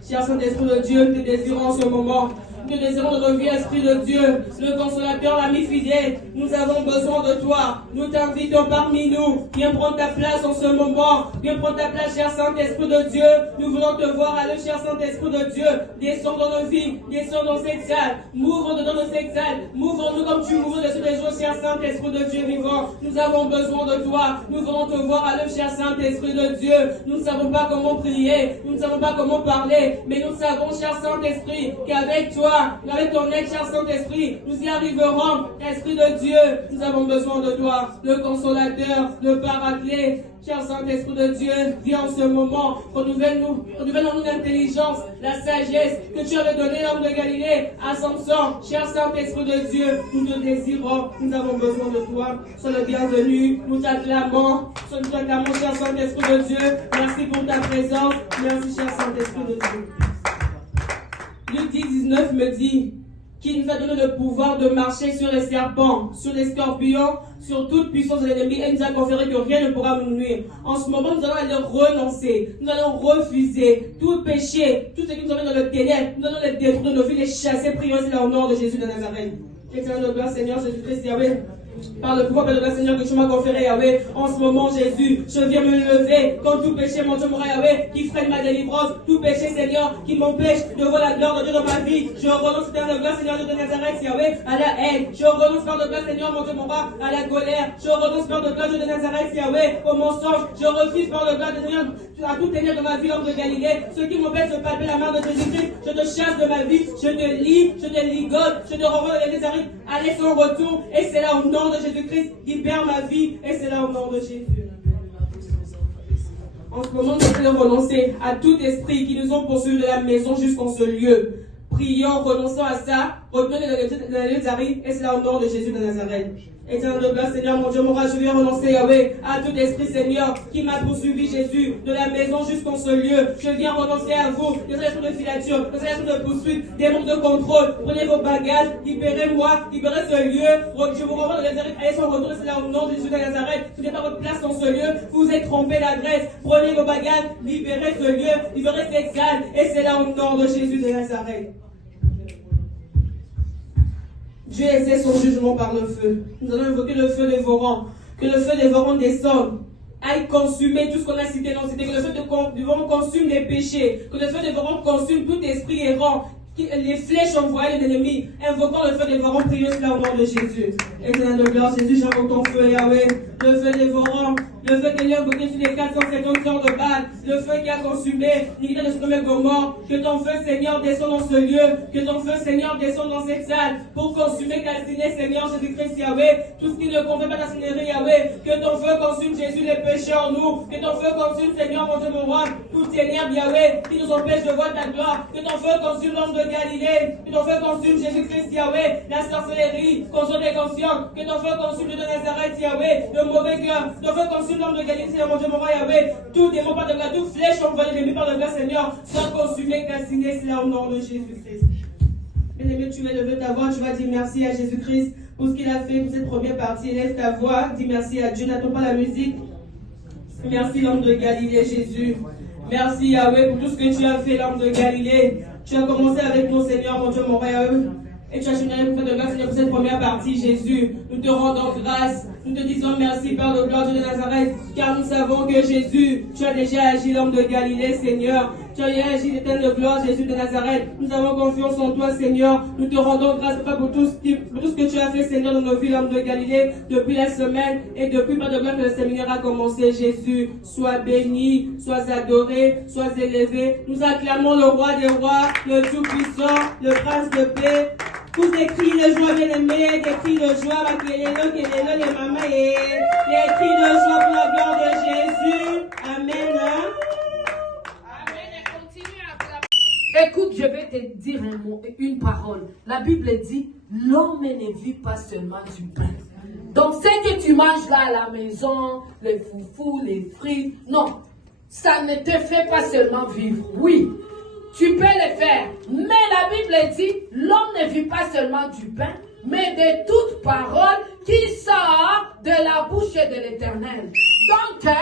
Cher Saint-Esprit de Dieu, te désirons en ce moment. Nous te désirons de nos vies, Esprit de Dieu. Le consolateur, l'ami fidèle. Nous avons besoin de toi. Nous t'invitons parmi nous. Viens prendre ta place en ce moment. Viens prendre ta place, cher Saint-Esprit de Dieu. Nous voulons te voir aller, cher Saint-Esprit de Dieu. Descends dans nos vies. Descends dans cette salle. M'ouvre dans cette salle. M'ouvre-nous comme tu m'ouvres dessus les jours, cher Saint-Esprit de Dieu vivant. Nous avons besoin de toi. Nous voulons te voir aller, cher Saint-Esprit de Dieu. Nous ne savons pas comment prier. Nous ne savons pas comment parler. Mais nous savons, cher Saint-Esprit, qu'avec toi, avec ton aide, cher Saint-Esprit, nous y arriverons. Esprit de Dieu, nous avons besoin de toi. Le consolateur, le paraclet. Cher Saint-Esprit de Dieu, viens en ce moment, renouvelle-nous l'intelligence, la sagesse que tu avais donnée l'homme de Galilée à Samson. Cher Saint-Esprit de Dieu, nous te désirons, nous avons besoin de toi. Sois le bienvenu, nous t'acclamons, cher Saint-Esprit de Dieu. Merci pour ta présence, merci cher Saint-Esprit de Dieu. Luc 10, 19 me dit qu'il nous a donné le pouvoir de marcher sur les serpents, sur les scorpions, sur toute puissance de l'ennemi, et nous a conféré que rien ne pourra nous nuire. En ce moment, nous allons aller renoncer, nous allons refuser tout péché, tout ce qui nous emmène dans le ténèbre, nous allons les détruire de nos vies, les chasser, prions au nom de Jésus de Nazareth. Éternel de gloire, Seigneur Jésus-Christ, Yahweh. Par le pouvoir de la Seigneur que tu m'as conféré, Yahweh, en ce moment, Jésus, je viens me lever contre tout péché, mon Dieu, mon Yahweh, qui freine ma délivrance, tout péché, Seigneur, qui m'empêche de voir la gloire de Dieu dans ma vie. Je renonce, Seigneur de gloire, Seigneur de Nazareth, Yahweh, à la haine. Je renonce, Père de gloire, Seigneur, mon Dieu, mon roi, à la colère. Je renonce, Père de gloire, Dieu de Nazareth, Yahweh, au mensonge. Je refuse, Père de gloire, Seigneur, à tout tenir de ma vie, l'homme de Galilée. Ce qui m'empêche de palper la main de Jésus-Christ, je te chasse de ma vie, je te lie, je te ligote, je te renvoie dans les Nazareth. Allez sans retour, et c'est là au nom de Jésus-Christ. Libère ma vie, et c'est là au nom de Jésus. En ce moment, nous allons renoncer à tout esprit qui nous ont poursuivis de la maison jusqu'en ce lieu. Prions, renonçons à ça, retenez le lieu d'arrivée, et c'est là au nom de Jésus de Nazareth. Éternel de gloire, Seigneur, mon Dieu, mon roi, je viens renoncer, Yahweh, à tout esprit, Seigneur, qui m'a poursuivi, Jésus, de la maison jusqu'en ce lieu. Je viens renoncer à vous, des relations de filature, des relations de poursuite, des manques de contrôle. Prenez vos bagages, libérez-moi, libérez ce lieu. Je vous renvoie dans les Nazareth, allez sans retour, c'est là au nom de Jésus de Nazareth. Vous n'êtes pas votre place dans ce lieu, vous êtes trompé d'adresse. Prenez vos bagages, libérez ce lieu, libérez cette salle, et c'est là au nom de Jésus de Nazareth. Dieu essaie son jugement par le feu. Nous allons invoquer le feu dévorant. Que le feu dévorant descende, aille consumer tout ce qu'on a cité dans cette. Que le feu dévorant consume les péchés. Que le feu dévorant consume tout esprit errant. Les flèches envoyées de l'ennemi. Invoquons le feu dévorant, prions cela au nom de Jésus. Éternel de gloire, Jésus, j'invoque ton feu, Yahweh. Le feu dévorant. Le feu qui est invoqué sur les 450 heures de balle. Le feu qui a consumé l'unité de Sodome et Gomorrhe. Que ton feu, Seigneur, descende dans ce lieu. Que ton feu, Seigneur, descende dans cette salle. Pour consumer, calciner, Seigneur, Jésus-Christ, Yahweh. Tout ce qui ne convient pas à la Yahweh. Que ton feu consume, Jésus, les péchés en nous. Que ton feu consume, Seigneur, mon Dieu, mon roi. Tout ténèbre, Yahweh, qui nous empêche de voir ta gloire. Que ton feu consume l'homme de Galilée. Que ton feu consume, Jésus-Christ, Yahweh. La sorcellerie, consciente et consciente. Que ton feu consume de Nazareth, Yahweh. Le mauvais cœur. Que ton feu consume l'homme de Galilée, Seigneur, mon Dieu, mon roi, Yahweh. Tout démon par de grâce, toute flèche envoyée de l'ennemi par de grâce, Seigneur, soit consumé, calciné, c'est là au nom de Jésus-Christ. Bien-aimé, tu vas lever ta voix, tu vas dire merci à Jésus-Christ pour ce qu'il a fait pour cette première partie. Lève ta voix, dis merci à Dieu, n'attends pas la musique. Merci l'homme de Galilée, Jésus. Merci Yahweh pour tout ce que tu as fait, l'homme de Galilée. Tu as commencé avec nous, Seigneur, mon Dieu, mon roi, Yahweh. Et tu as généré pour faire de grâce, Seigneur, pour cette première partie, Jésus. Nous te rendons grâce. Nous te disons merci, Père de gloire, Dieu de Nazareth, car nous savons que Jésus, tu as déjà agi, l'homme de Galilée, Seigneur. Tu as déjà agi, l'éternel de gloire, Jésus de Nazareth. Nous avons confiance en toi, Seigneur. Nous te rendons grâce, Père, pour tout ce que tu as fait, Seigneur, dans nos vies, l'homme de Galilée, depuis la semaine et depuis, Père de gloire, que le séminaire a commencé, Jésus. Sois béni, sois adoré, sois élevé. Nous acclamons le roi des rois, le tout-puissant, le prince de paix. Tous des cris de joie, bien-aimés, des cris de joie, les mamans, et des cris de joie pour la gloire de Jésus. Amen. Écoute, je vais te dire un mot, une parole. La Bible dit, l'homme ne vit pas seulement du pain. Donc, ce que tu manges là à la maison, les foufous, les frites, non, ça ne te fait pas seulement vivre. Oui, tu peux le faire. Mais la Bible dit, l'homme ne vit pas seulement du pain, mais de toute parole qui sort de la bouche de l'Éternel. Donc,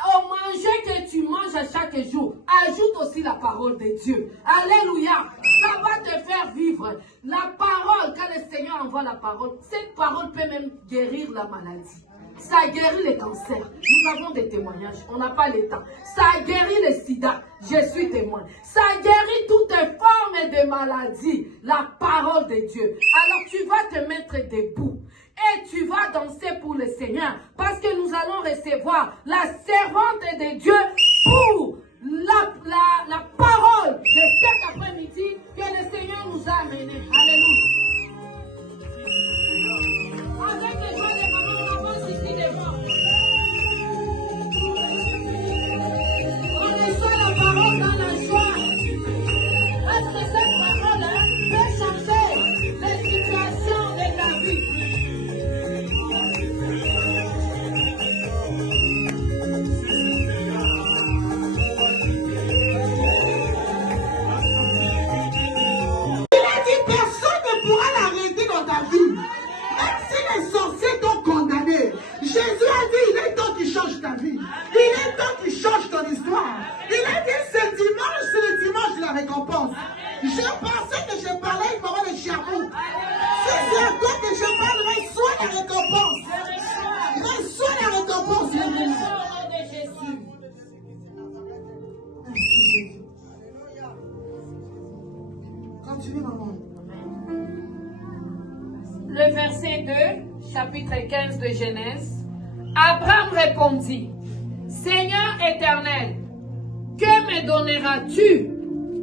au manger que tu manges à chaque jour, ajoute aussi la parole de Dieu. Alléluia. Ça va te faire vivre. La parole, quand le Seigneur envoie la parole, cette parole peut même guérir la maladie. Ça a guéri les cancers. Nous avons des témoignages. On n'a pas le temps. Ça a guéri le sida. Je suis témoin. Ça a guéri toutes formes de maladies. La parole de Dieu. Alors tu vas te mettre debout. Et tu vas danser pour le Seigneur. Parce que nous allons recevoir la servante de Dieu pour la parole de cet après-midi que le Seigneur nous a amené. Alléluia. Avec les joies des mamans, on avance ici devant. On reçoit la parole dans la joie. Parce que cette parole peut changer les situations de ta vie. Il a dit personne ne pourra l'arrêter dans ta vie. Même si les sorciers t'ont condamné, Jésus a dit il est temps qu'il change ta vie. Il est temps qu'il change ton histoire. Il a dit ce dimanche, c'est le dimanche de la récompense. Je pensais que je parlais à une maman de Chiamou. Si c'est à toi que je parle, reçois la récompense. Reçois la récompense. Continue, maman. Le verset 2, chapitre 15 de Genèse. Abraham répondit, Seigneur éternel, que me donneras-tu?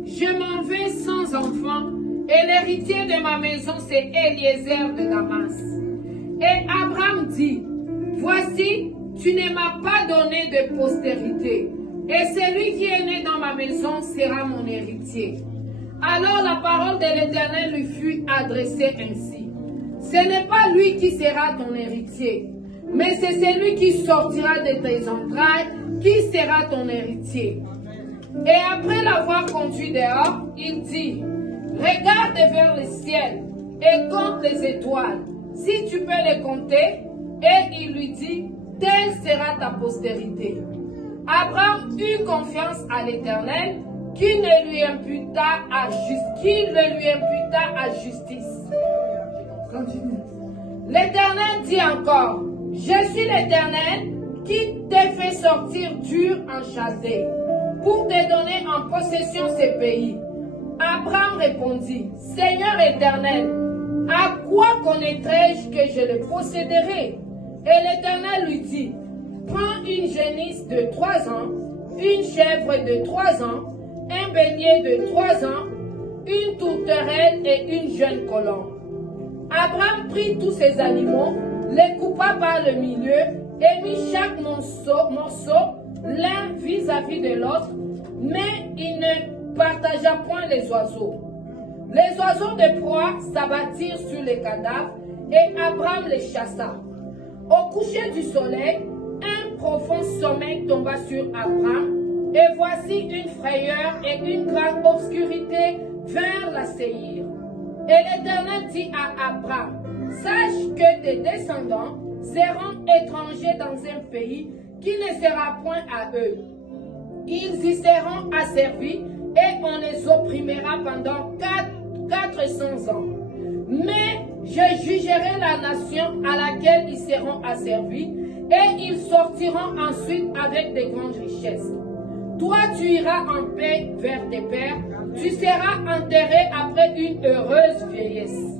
Je m'en vais sans enfant, et l'héritier de ma maison, c'est Eliezer de Damas. Et Abraham dit, voici, tu ne m'as pas donné de postérité, et celui qui est né dans ma maison sera mon héritier. Alors la parole de l'Éternel lui fut adressée ainsi. Ce n'est pas lui qui sera ton héritier, mais c'est celui qui sortira de tes entrailles qui sera ton héritier. Et après l'avoir conduit dehors, il dit, regarde vers le ciel et compte les étoiles, si tu peux les compter. Et il lui dit, telle sera ta postérité. Abraham eut confiance à l'Éternel, qui le lui imputa à justice. Continue. L'Éternel dit encore, je suis l'Éternel qui t'ai fait sortir d'Ur en Chaldée pour te donner en possession ce pays. Abraham répondit, Seigneur éternel, à quoi connaîtrai-je que je le posséderai? Et l'Éternel lui dit, prends une génisse de 3 ans, une chèvre de 3 ans, un bélier de 3 ans, une tourterelle et une jeune colombe. Abraham prit tous ces animaux, les coupa par le milieu et mit chaque morceau l'un vis-à-vis de l'autre, mais il ne partagea point les oiseaux. Les oiseaux de proie s'abattirent sur les cadavres et Abraham les chassa. Au coucher du soleil, un profond sommeil tomba sur Abraham, et voici une frayeur et une grande obscurité vinrent l'assaillir. Et l'Éternel dit à Abraham, sache que tes descendants seront étrangers dans un pays qui ne sera point à eux. Ils y seront asservis et on les opprimera pendant 400 ans. Mais je jugerai la nation à laquelle ils seront asservis et ils sortiront ensuite avec de grandes richesses. Toi, tu iras en paix vers tes pères, tu seras enterré après une heureuse vieillesse.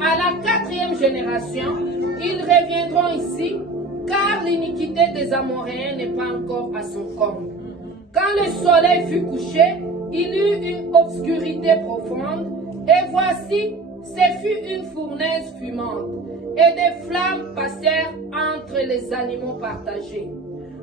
À la 4e génération, ils reviendront ici, car l'iniquité des Amoréens n'est pas encore à son comble. Quand le soleil fut couché, il eut une obscurité profonde, et voici, ce fut une fournaise fumante, et des flammes passèrent entre les animaux partagés.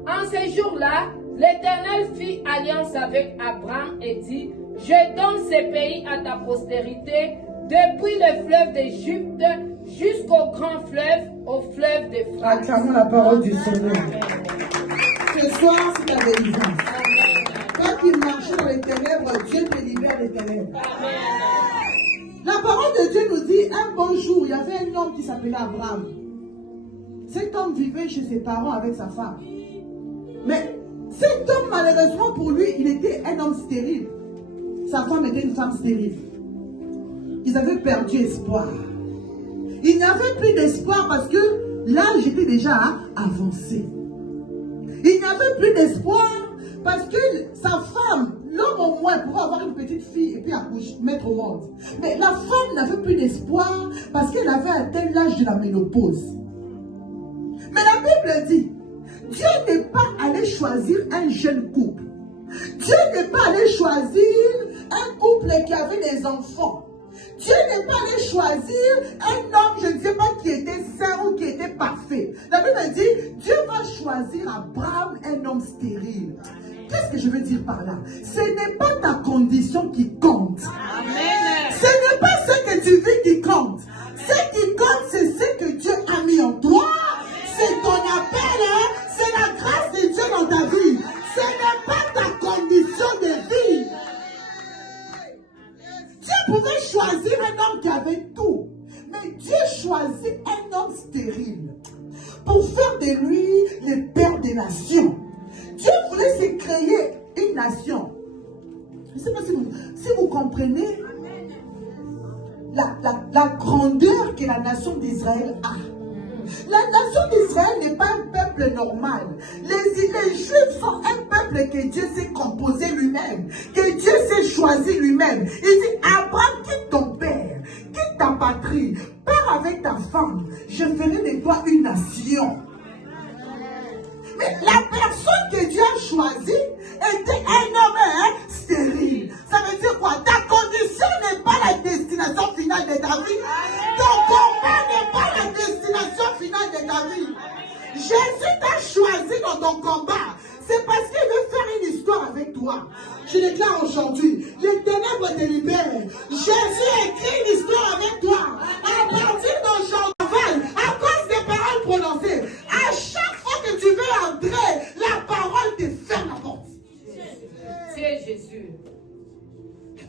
En ces jours-là, l'Éternel fit alliance avec Abraham et dit, je donne ce pays à ta postérité, depuis le fleuve d'Égypte jusqu'au grand fleuve, au fleuve d'Euphrate. Acclamons la parole du Seigneur. Ce soir, c'est la délivrance. Quand tu marches dans les ténèbres, Dieu te libère des ténèbres. La parole de Dieu nous dit, un bon jour, il y avait un homme qui s'appelait Abraham. Cet homme vivait chez ses parents avec sa femme. Mais cet homme, malheureusement pour lui, il était un homme stérile. Sa femme était une femme stérile. ils avaient perdu espoir. Il n'y avait plus d'espoir parce que l'âge était déjà avancé. Il n'y avait plus d'espoir parce que sa femme, l'homme au moins, pouvait avoir une petite fille et puis mettre au monde. Mais la femme n'avait plus d'espoir parce qu'elle avait atteint l'âge de la ménopause. Mais la Bible dit, Dieu n'est pas allé choisir un jeune couple. Dieu n'est pas allé choisir un couple qui avait des enfants. Dieu n'est pas allé choisir un homme, je ne sais pas, qui était saint ou qui était parfait. La Bible dit, Dieu va choisir Abraham, un homme stérile. Qu'est-ce que je veux dire par là? Ce n'est pas ta condition qui compte. Amen. Ce n'est pas ce que tu vis qui compte. Ce qui compte, c'est ce que Dieu a mis en toi. C'est ton appel, hein? C'est la grâce de Dieu dans ta vie. Ce n'est pas ta condition de vie. Dieu pouvait choisir un homme qui avait tout. Mais Dieu choisit un homme stérile pour faire de lui le père des nations. Dieu voulait se créer une nation. Je ne sais pas si vous comprenez la grandeur que la nation d'Israël a. La nation d'Israël n'est pas un peuple normal. Les Juifs sont un peuple que Dieu s'est composé lui-même, que Dieu s'est choisi lui-même. Il dit, Abraham, quitte ton père, quitte ta patrie, pars avec ta femme, je ferai de toi une nation. Mais la personne que Dieu a choisie était un homme stérile. Ça veut dire quoi? Ta condition n'est pas la destination finale de ta vie. Ton combat n'est pas la destination finale de ta vie. Jésus t'a choisi dans ton combat. C'est parce qu'il veut faire une histoire avec toi. Je déclare aujourd'hui, les ténèbres te libèrent. Jésus écrit une histoire avec toi. À partir d'aujourd'hui, à cause des paroles prononcées, à chaque fois que tu veux entrer, la parole te ferme la porte. C'est Jésus.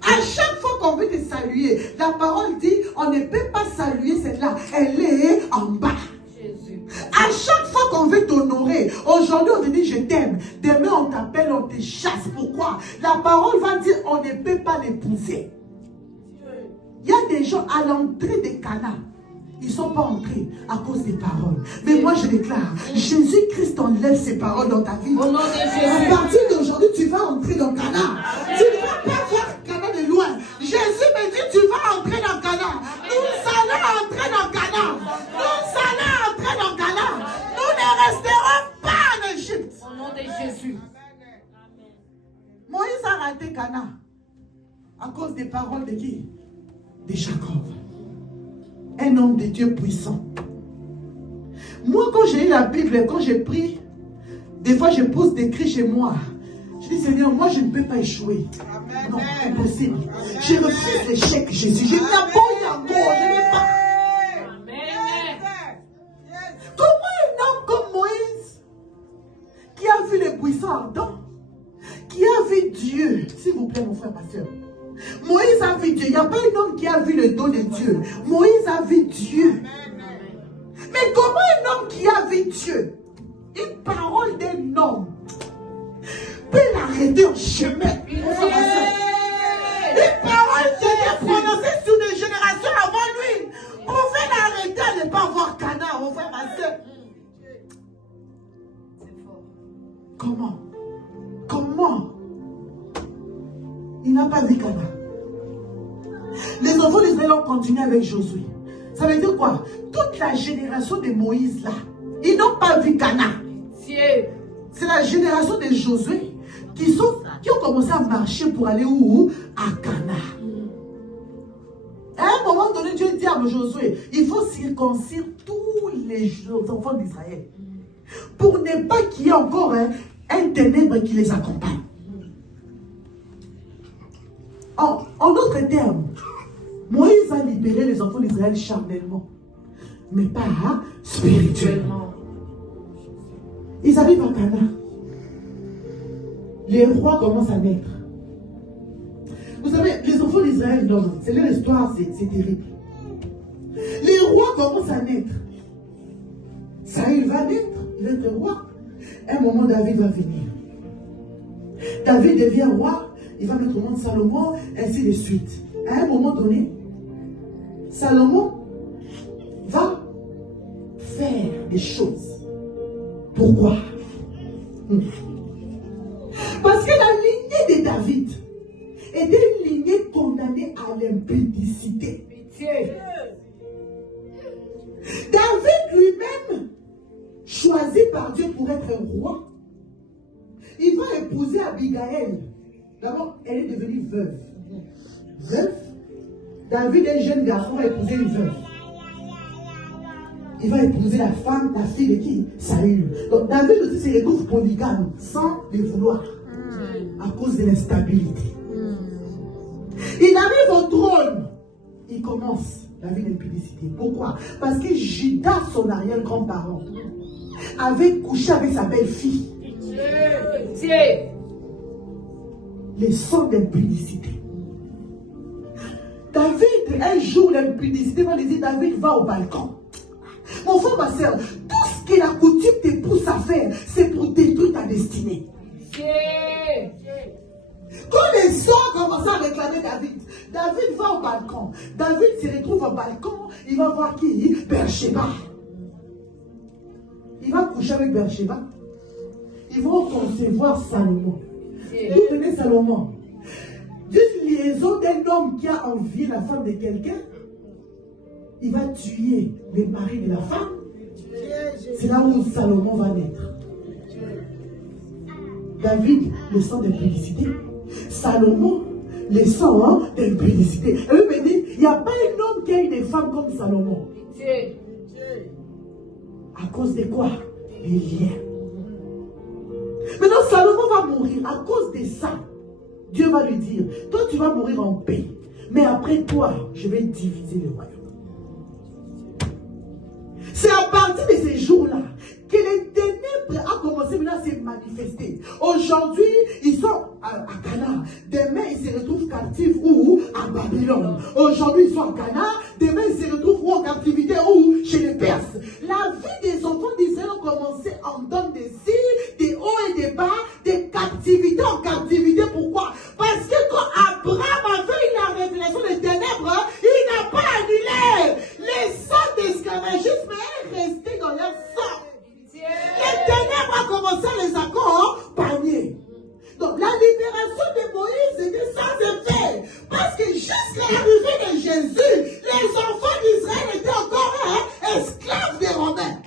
À chaque fois qu'on veut te saluer, la parole dit, on ne peut pas saluer celle-là. Elle est en bas. Jésus. À chaque fois qu'on veut t'honorer, aujourd'hui on te dit je t'aime, demain on t'appelle, on te chasse. Pourquoi? La parole va dire on ne peut pas l'épouser. Il y a des gens à l'entrée des Cana, ils ne sont pas entrés à cause des paroles. Mais moi je déclare, Jésus-Christ enlève ses paroles dans ta vie. Au nom de Jésus. À partir d'aujourd'hui, tu vas entrer dans Cana. Tu ne vas pas voir Cana de loin. Jésus me dit, tu vas entrer dans Cana. Nous allons entrer dans Cana. Nous allons entrer dans Cana. Nous ne resterons pas en Égypte. Au nom de Jésus. Moïse a raté Cana à cause des paroles de qui? De Jacob. Un homme de Dieu puissant. Moi, quand j'ai eu la Bible, quand j'ai pris, des fois je pose des cris chez moi. Je dis, Seigneur, moi je ne peux pas échouer. Non, impossible. Je refuse l'échec, Jésus. Je n'ai pas encore, je n'ai pas. Comment un homme comme Moïse, qui a vu les buissons ardents, qui a vu Dieu, s'il vous plaît, mon frère, ma soeur. Moïse a vu Dieu. Il n'y a pas un homme qui a vu le dos de Dieu. Moïse a vu Dieu. Mais comment un homme qui a vu Dieu, une parole d'un homme, peut l'arrêter en chemin? Une parole qui était prononcée sur des générations avant lui, pouvait l'arrêter à ne pas voir Cana, mon frère, ma soeur. Comment? Comment? Il n'a pas vu Cana. Les enfants d'Israël ont continué avec Josué. Ça veut dire quoi? Toute la génération de Moïse là, ils n'ont pas vu Cana. C'est la génération de Josué qui ont commencé à marcher pour aller où? À Cana. À un moment donné, Dieu dit à Josué, il faut circoncire tous les enfants d'Israël pour ne pas qu'il y ait encore un ténèbre qui les accompagne. En d'autres termes, Moïse a libéré les enfants d'Israël charnellement, mais pas spirituellement. Ils arrivent à Cana. Les rois commencent à naître. Vous savez, les enfants d'Israël, c'est leur histoire, c'est terrible. Les rois commencent à naître. Saül va naître, il va être roi. À un moment, David va venir. David devient roi. Il va mettre au monde Salomon, ainsi de suite. À un moment donné, Salomon va faire des choses. Pourquoi? Parce que la lignée de David était une lignée condamnée à l'impudicité. David lui-même, choisi par Dieu pour être un roi, il va épouser Abigail. D'abord, elle est devenue veuve. Veuve, David, un jeune garçon, va épouser une veuve. Il va épouser la femme, la fille de qui? Saül. Donc David aussi se retrouve polygame, sans le vouloir, à cause de l'instabilité. Il arrive au trône, il commence la vie d'impudicité. Pourquoi? Parce que Judas, son arrière-grand-parent, avait couché avec sa belle-fille. Les sons d'impudicité. David, un jour, l'impudicité va lui dire, David, va au balcon. Mon frère, ma soeur, tout ce que la coutume te pousse à faire, c'est pour détruire ta destinée. Quand les sons commencent à réclamer David, David va au balcon. David se retrouve au balcon, il va voir qui? Bersheba. Il va coucher avec Bersheba. Ils vont concevoir Salomon. D'où venait Salomon? D'une liaison d'un homme qui a envié la femme de quelqu'un. Il va tuer le mari de la femme. C'est là où Salomon va naître. David, le sang d'impudicité. Salomon, le sang d'impudicité. Et lui me dit, il n'y a pas un homme qui a une femme comme Salomon. À cause de quoi? Les liens. Maintenant, Salomon va mourir à cause de ça. Dieu va lui dire, toi tu vas mourir en paix. Mais après toi, je vais diviser le royaume. C'est à partir de ces jours-là que les ténèbres ont commencé maintenant à se manifester. Aujourd'hui, ils sont à Cana. Demain, ils se retrouvent captifs ou à Babylone. Aujourd'hui, ils sont à Cana. Demain, ils se retrouvent ou en captivité ou chez les Perses. La vie des enfants d'Israël a commencé en donne des cils, des hauts et des bas, des captivités en captivité. Pourquoi? Parce que quand Abraham avait eu la révélation des ténèbres, il n'a pas annulé. Les sangs d'esclavagisme est resté dans leur sang. Les ténèbres ont commencé à les accompagner. Donc la libération de Moïse était sans effet. Parce que jusqu'à l'arrivée de Jésus, les enfants d'Israël étaient encore esclaves des Romains.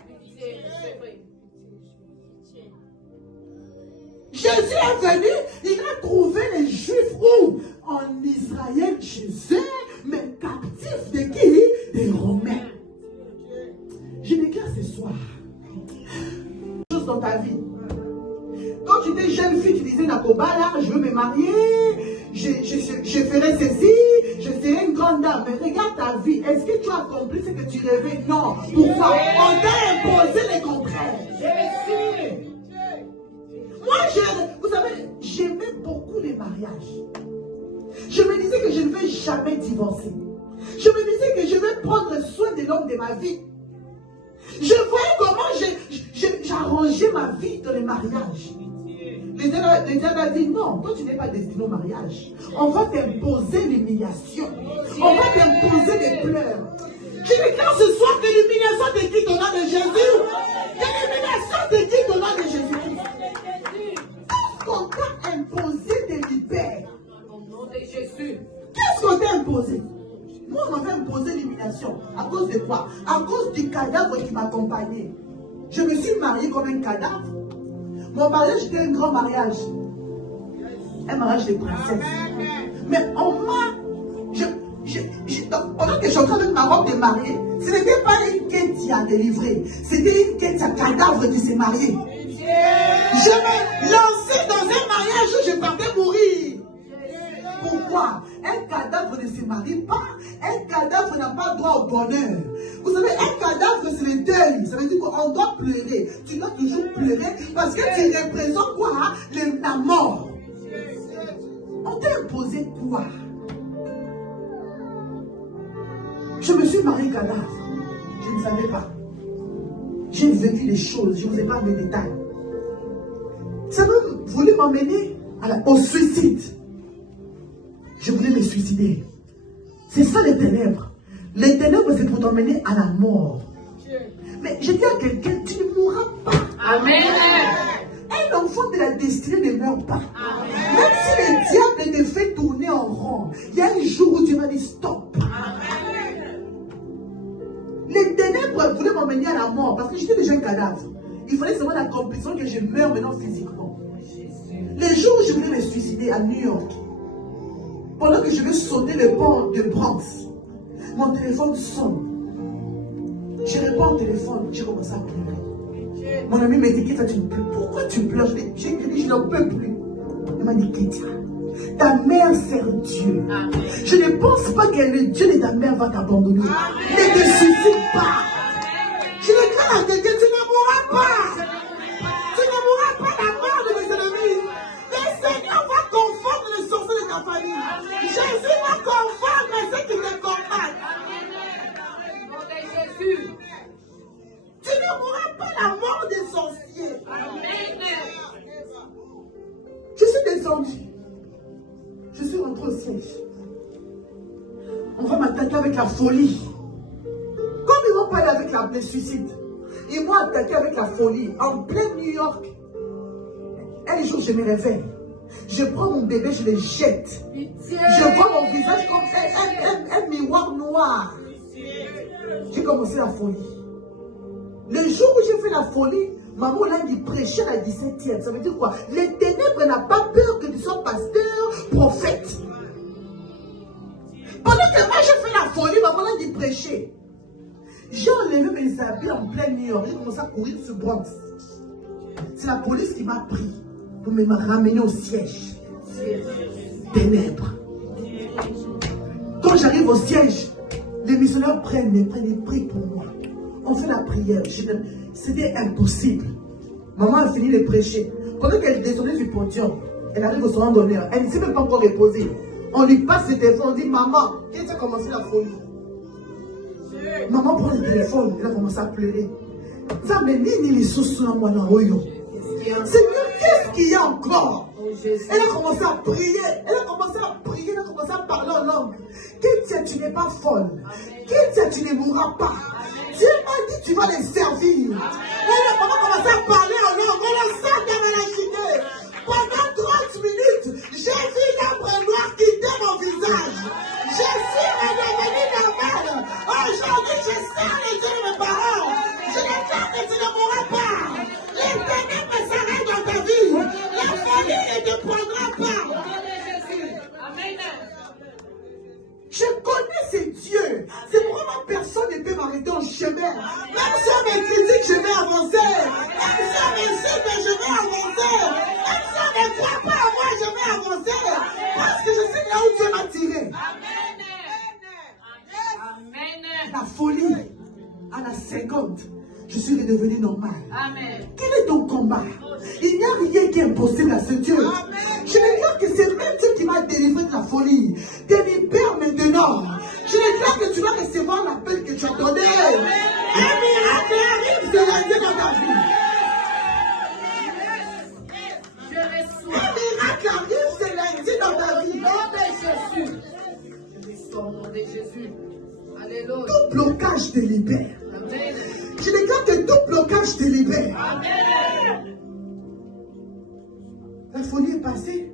Jésus est venu, il a trouvé les Juifs où? En Israël, Jésus, mais captifs de qui? Des Romains. Je déclare ce soir, chose dans ta vie. Quand tu étais jeune fille, tu disais, Nakoba, là, je veux me marier, je ferai ceci, je serai une grande dame. Mais regarde ta vie, est-ce que tu as accompli ce que tu rêvais? Non. Pourquoi? On t'a imposé les contraires. Moi, vous savez, j'aimais beaucoup les mariages. Je me disais que je ne vais jamais divorcer. Je me disais que je vais prendre soin de l'homme de ma vie. Je voyais comment j'arrangeais ma vie dans les mariages. Le diable a dit non, toi tu n'es pas destiné au mariage. On va t'imposer l'humiliation. On va t'imposer des pleurs. Je déclare ce soir que l'humiliation te quitte au nom de Jésus. Que l'humiliation te quitte au nom de Jésus. Tout ce qu'on t'a imposé te libère. Au nom de Jésus. Qu'est-ce qu'on t'a imposé? Moi, on m'avait imposé l'humiliation. À cause de quoi? À cause du cadavre qui m'accompagnait. Je me suis mariée comme un cadavre. Mon mariage était un grand mariage. Un mariage de princesse. Mais on m'a... Pendant que je suis en train de ma robe de mariée, ce n'était pas une quête qui a délivré. C'était une quête à cadavre qui s'est marié. Je me lançais dans un mariage où je partais mourir. Pourquoi? Un cadavre ne se marie pas. Un cadavre n'a pas droit au bonheur. Vous savez, un cadavre, c'est le deuil. Ça veut dire qu'on doit pleurer. Tu dois toujours pleurer parce que tu représentes quoi? La mort. On t'a imposé quoi? Je me suis mariée cadavre. Je ne savais pas. J'ai vécu des choses. Je ne vous ai pas mes détails. Ça m'a voulu m'emmener au suicide. Je voulais me suicider. C'est ça les ténèbres. Les ténèbres, c'est pour t'emmener à la mort. Mais je dis à quelqu'un, tu ne mourras pas. Amen. Un enfant de la destinée ne meurt pas. Même si le diable te fait tourner en rond, il y a un jour où tu vas dire stop. Les ténèbres voulaient m'emmener à la mort parce que j'étais déjà un cadavre. Il fallait seulement la compréhension que je meurs maintenant physiquement. Les jours où je voulais me suicider à New York, pendant que je vais sauter le pont de Bronx, mon téléphone sonne. Je réponds au téléphone, j'ai commencé à pleurer. Mon ami m'a dit, Kétia, tu pleures. Pourquoi tu pleures? J'ai dit, je n'en peux plus. Il m'a dit, Kétia, ta mère sert Dieu. Amen. Je ne pense pas que le Dieu de ta mère va t'abandonner. Ne te suicide pas. Je déclare à quelqu'un, tu ne mourras pas. Tu ne mourras pas la mort de mes ennemis. Le Seigneur va confondre les sorciers de ta famille. Jésus va confondre ceux qui te combattent. Jésus. Tu ne mourras pas la mort des sorciers. Amen. Je suis descendu. Je suis rentré au siège. On va m'attaquer avec la folie. Comme ils m'ont parlé avec le suicide, ils m'ont attaqué avec la folie. En plein New York. Un jour, je me réveille. Je prends mon bébé, je le jette. Je vois mon visage comme un miroir noir. J'ai commencé la folie. Le jour où j'ai fait la folie, maman l'a dit prêcher à la 17e. Ça veut dire quoi? Les ténèbres n'ont pas peur que tu sois pasteur, prophète. Pendant que moi j'ai fait la folie, maman l'a dit prêcher. J'ai enlevé mes habits en plein New York. J'ai commencé à courir sur Bronx. C'est la police qui m'a pris pour me ramener au siège. Ténèbres. Quand j'arrive au siège, les missionnaires prennent prient pour moi. On fait la prière. C'était impossible. Maman a fini de prêcher. Pendant qu'elle descendait du podium, elle arrive au salon d'honneur. Elle ne s'est même pas encore reposée. On lui passe le téléphone. On dit, maman, qu'est-ce qui a commencé la folie? Maman prend le téléphone. Elle a commencé à pleurer. Ça me dit, les sous à moi dans Seigneur, qu'est-ce qu'il y a encore? Elle a commencé à prier. Elle a commencé à prier. Elle a commencé à parler en langue. Kétia, tu n'es pas folle. Kétia, tu ne mourras pas. Dieu m'a dit, tu vas les servir. Elle a commencé à parler en langue. On le sent dans la chine. Pendant 30 minutes, j'ai vu l'arbre noir quitter mon visage. Je suis redevenu normal. Aujourd'hui, je sers les yeux de mes parents. Je déclare que tu ne mourras pas. Les ténèbres s'arrêtent dans ta vie. La folie ne te prendra pas. Amen. Je connais ces dieux. C'est pourquoi personne ne peut m'arrêter en chemin. Même si on me critique, je vais avancer. Même si on m'insulte, je vais avancer. Même si on ne croit pas à moi, je vais avancer. Parce que je sais là où Dieu m'a tiré. Amen. La folie, à la seconde, je suis redevenu normal. Amen. Quel est ton combat? Il n'y a rien qui est impossible à ce Dieu. Je déclare que c'est même Dieu qui m'a délivré de la folie. Te libère maintenant. Je déclare que tu vas recevoir l'appel que tu as donné. Un miracle arrive de lundi dans ta vie. Je reçois. Un miracle arrive de lundi dans ta vie. Au nom de Jésus. Je reçois au nom de Jésus. Alléluia. Tout blocage te libère. Amen. Je déclare que tout blocage te libère. Amen. La folie est passée.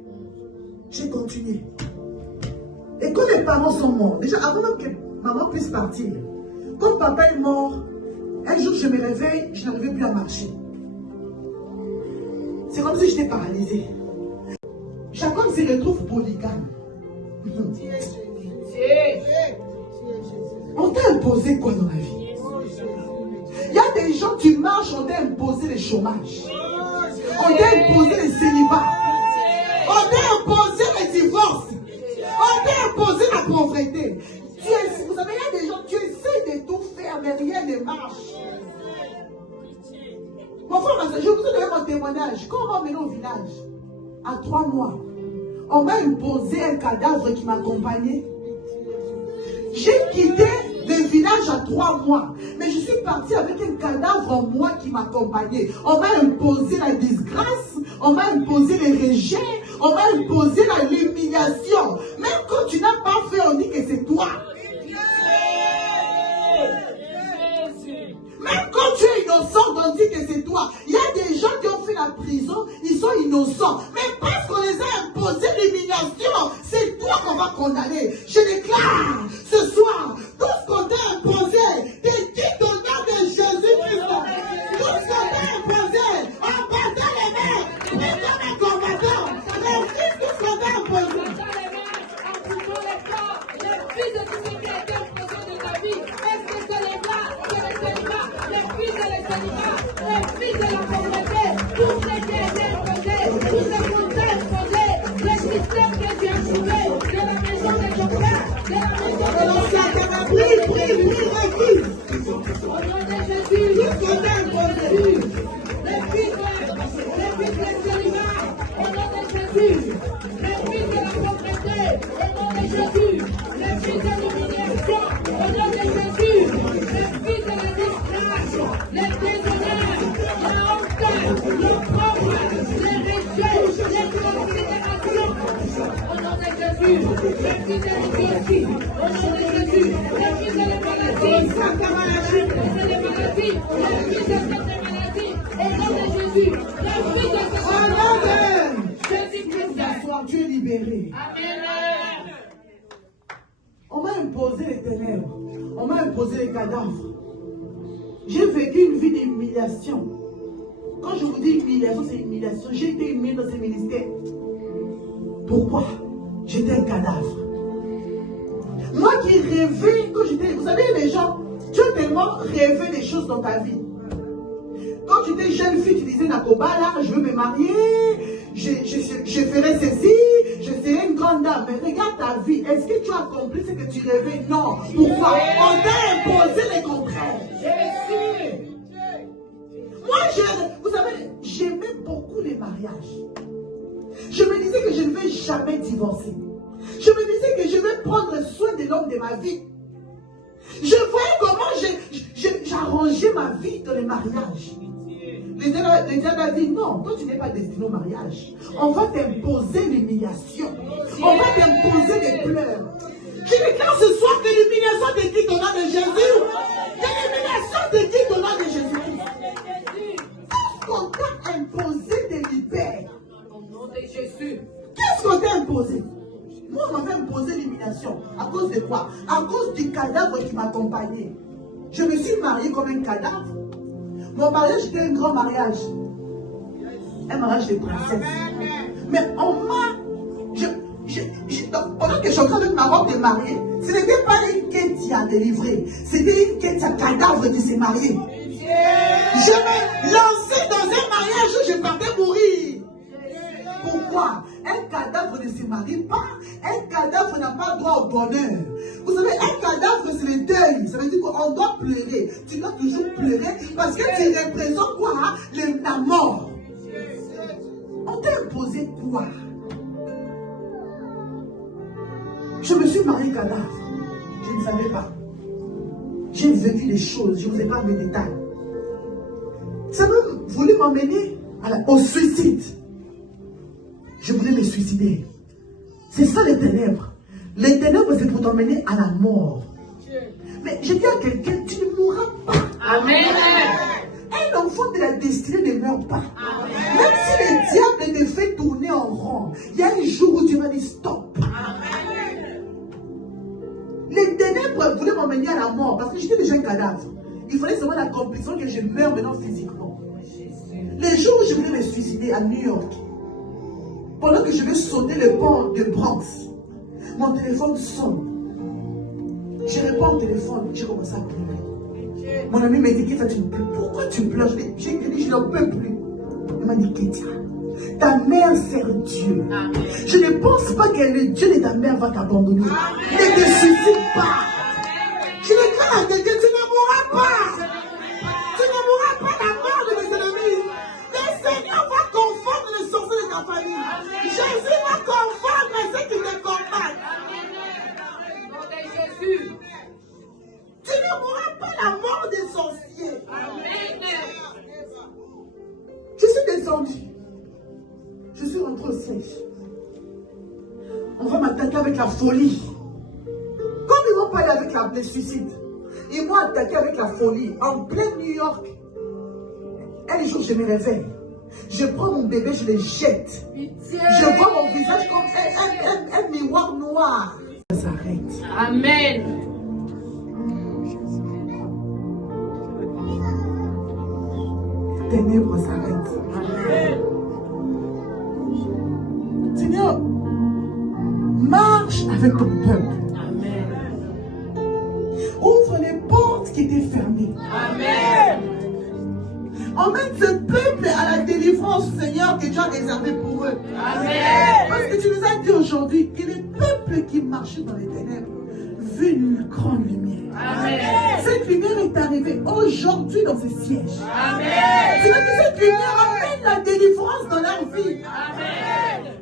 J'ai continué. Et quand les parents sont morts, déjà avant même que maman puisse partir, quand papa est mort, un jour je me réveille, je n'arrivais plus à marcher. C'est comme si j'étais paralysée. Chacun se retrouve polygame. On t'a imposé quoi dans la vie? Il y a des gens qui marchent, on t'a imposé le chômage. On t'a imposé le célibat. On t'a imposé le divorce. On t'a imposé la pauvreté. Vous savez, il y a des gens qui essaient de tout faire, mais rien ne marche. Mon frère, je vous ai donné mon témoignage. Quand on m'a mené au village, à 3 mois, on m'a imposé un cadavre qui m'accompagnait. J'ai quitté le village à 3 mois, mais je suis partie avec un cadavre en moi qui m'accompagnait. On m'a imposé la disgrâce, on m'a imposé le rejet, on m'a imposé l'humiliation. Même quand tu n'as pas fait, on dit que c'est toi. l'humiliation, c'est toi qu'on va condamner. Je déclare ce soir, tout ce qu'on t'a imposé, t'es quitte au nom de Jésus-Christ. Tout ce qu'on t'a imposé, en battant les mains, pris comme un combattant, refuse tout ce qu'on t'a imposé. Les fils de la pauvreté, tous les qui étaient imposés, tous les contrats imposés, le système que tu as trouvé de la maison de ton père, de la maison de ton père. Prie, refuse. Au nom de Jésus, Tout ce qu'on t'a imposé. les fils de célibat, au nom de Jésus, les fils de la pauvreté, au nom de Jésus, les fils de l'humiliation, au nom de Jésus, les fils de la disgrâce, les déshonneurs, la honte, l'opprobre, les rejets, les considérations, au nom de Jésus, les fils de l'idiotie, au nom de Jésus, les fils de la maladie, les fils de la maladie, les fils de cette maladie, au nom de Jésus, les fils de cette maladie, Jésus-Christ. D'asseoir, tu es libéré. Amen. On m'a imposé les ténèbres. On m'a imposé les cadavres. J'ai vécu une vie d'humiliation. Quand je vous dis humiliation, c'est humiliation. J'ai été humilié dans ces ministères. Pourquoi? J'étais un cadavre. Moi qui rêvais, quand j'étais... Vous savez, les gens, tu as tellement rêvé des choses dans ta vie. Quand tu étais jeune fille, tu disais, Nakoba, là, je veux me marier, je ferai ceci, je serai une grande dame. Mais regarde ta vie. Est-ce que tu as accompli ce que tu rêvais? Non. Pourquoi? On t'a imposé les contraires. Moi, vous savez, j'aimais beaucoup les mariages. Je me disais que je ne vais jamais divorcer. Je me disais que je vais prendre soin de l'homme de ma vie. Je voyais comment j'arrangeais ma vie dans les mariages. Le diable a dit non, toi tu n'es pas destiné au mariage. On va t'imposer l'humiliation. On va t'imposer des pleurs. Je déclare ce soir que l'humiliation te quitte au nom de Jésus. Que l'humiliation te quitte au nom de Jésus-Christ. Tout ce qu'on t'a imposé te libère. Au nom de Jésus. Qu'est-ce qu'on t'a imposé? Moi, on m'avait imposé l'humiliation. À cause de quoi? À cause du cadavre qui m'accompagnait. Je me suis mariée comme un cadavre. Mon mariage était un grand mariage. Un mariage de princesse. Mais on m'a... Pendant que je suis en train de ma robe de mariée, ce n'était pas une quête qui a délivré. C'était une quête à cadavre qui s'est marié. Je me lançais dans un mariage où je partais mourir. Pourquoi? Un cadavre ne se marie pas. Un cadavre n'a pas droit au bonheur. Vous savez, un cadavre, c'est le deuil. Ça veut dire qu'on doit pleurer. Tu dois toujours pleurer parce que tu représentes quoi? La mort. On t'a imposé quoi? Je me suis marié cadavre. Je ne savais pas. J'ai vécu des choses. Je ne vous ai pas mes détails. Ça m'a voulu m'emmener au suicide. Je voulais me suicider. C'est ça les ténèbres. Les ténèbres, c'est pour t'emmener à la mort. Mais je dis à quelqu'un, tu ne mourras pas. Amen. Un enfant de la destinée ne meurt pas. Amen. Même si le diable te fait tourner en rond, il y a un jour où tu vas dire stop. Amen. Les ténèbres voulaient m'emmener à la mort parce que j'étais déjà un cadavre. Il fallait seulement l'accomplissement que je meurs maintenant physiquement. Les jours où je voulais me suicider à New York, pendant que je vais sauter le pont de Bronx, mon téléphone sonne. Je réponds au téléphone, j'ai commencé à pleurer. Mon ami m'a dit, Kétia, tu pleures. Pourquoi tu pleures? J'ai dit, je n'en peux plus. Il m'a dit, Kétia, ta mère sert Dieu. Amen. Je ne pense pas que le Dieu de ta mère va t'abandonner. Ne te suicide pas. Je déclare à quelqu'un, tu ne mourras pas. Tu ne mourras pas la mort de mes ennemis. Le Seigneur va confondre les sorciers de ta famille. Jésus va confondre ceux qui te combattent. Jésus. Tu ne mourras pas la mort des sorciers. Amen. Je suis descendu. Je suis rentré au siège. On va m'attaquer avec la folie. Comme ils vont parler avec le suicide, ils m'ont attaqué avec la folie en plein New York. Un jour, je me réveille. Je prends mon bébé, je le jette. Je vois mon visage comme Amen. Les ténèbres s'arrêtent. Amen. Seigneur, marche avec ton peuple. Amen. Ouvre les portes qui étaient fermées. Amen. Emmène ce peuple à la délivrance, Seigneur, que tu as réservé pour eux. Amen. Parce que tu nous as dit aujourd'hui que les peuples qui marchaient dans les ténèbres vu une grande lumière. Amen. Cette lumière est arrivée aujourd'hui dans ces sièges. Amen. C'est que cette lumière amène la délivrance dans leur vie. Amen.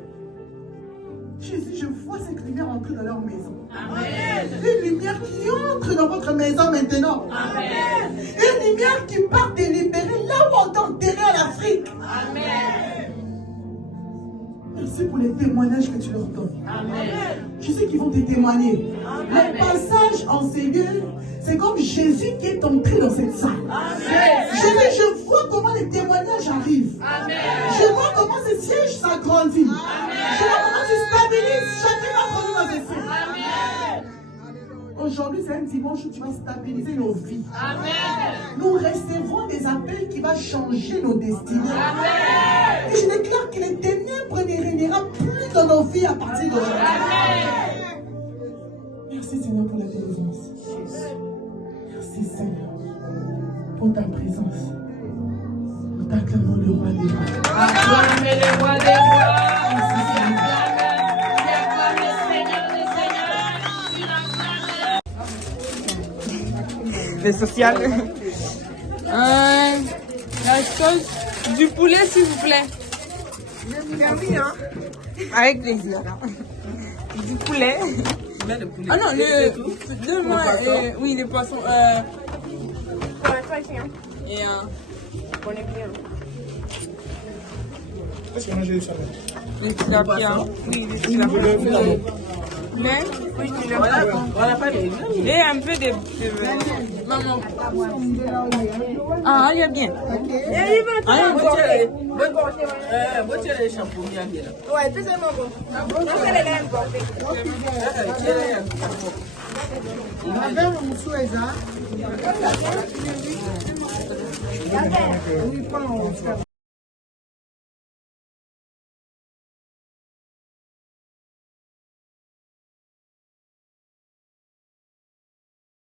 Jésus, je vois cette lumière entrer dans leur maison. Amen. Une lumière qui entre dans votre maison maintenant. Amen. Une lumière qui part te libérer là où on t'a enterré en Afrique. Amen. Merci pour les témoignages que tu leur donnes. Amen. Je sais qu'ils vont te témoigner. Le passage en ces lieux, c'est comme Jésus qui est entré dans cette salle. Je vois comment les témoignages arrivent. Amen. Je vois comment ces sièges s'agrandissent. Je vois comment tu stabilises chacun d'entre nous dans ces sièges. Aujourd'hui, c'est un dimanche où tu vas stabiliser nos vies. Amen. Nous recevrons des appels qui vont changer nos destinées. Amen. Et je déclare que les ténèbres ne régnera plus dans nos vies à partir d'aujourd'hui. Amen. Merci Seigneur pour la délivrance. Merci Seigneur pour ta présence. Nous t'acclamons le roi des rois. Acclamez le roi des rois. Acclamez le Seigneur des seigneurs. Les sociales. La chose du poulet, s'il vous plaît. Avec plaisir. Du poulet. Ah non, donne-moi, oui, les poissons. Et les tilapia. Oui, les tilapia. Mais, et un peu de maman. Ah, il y a bien.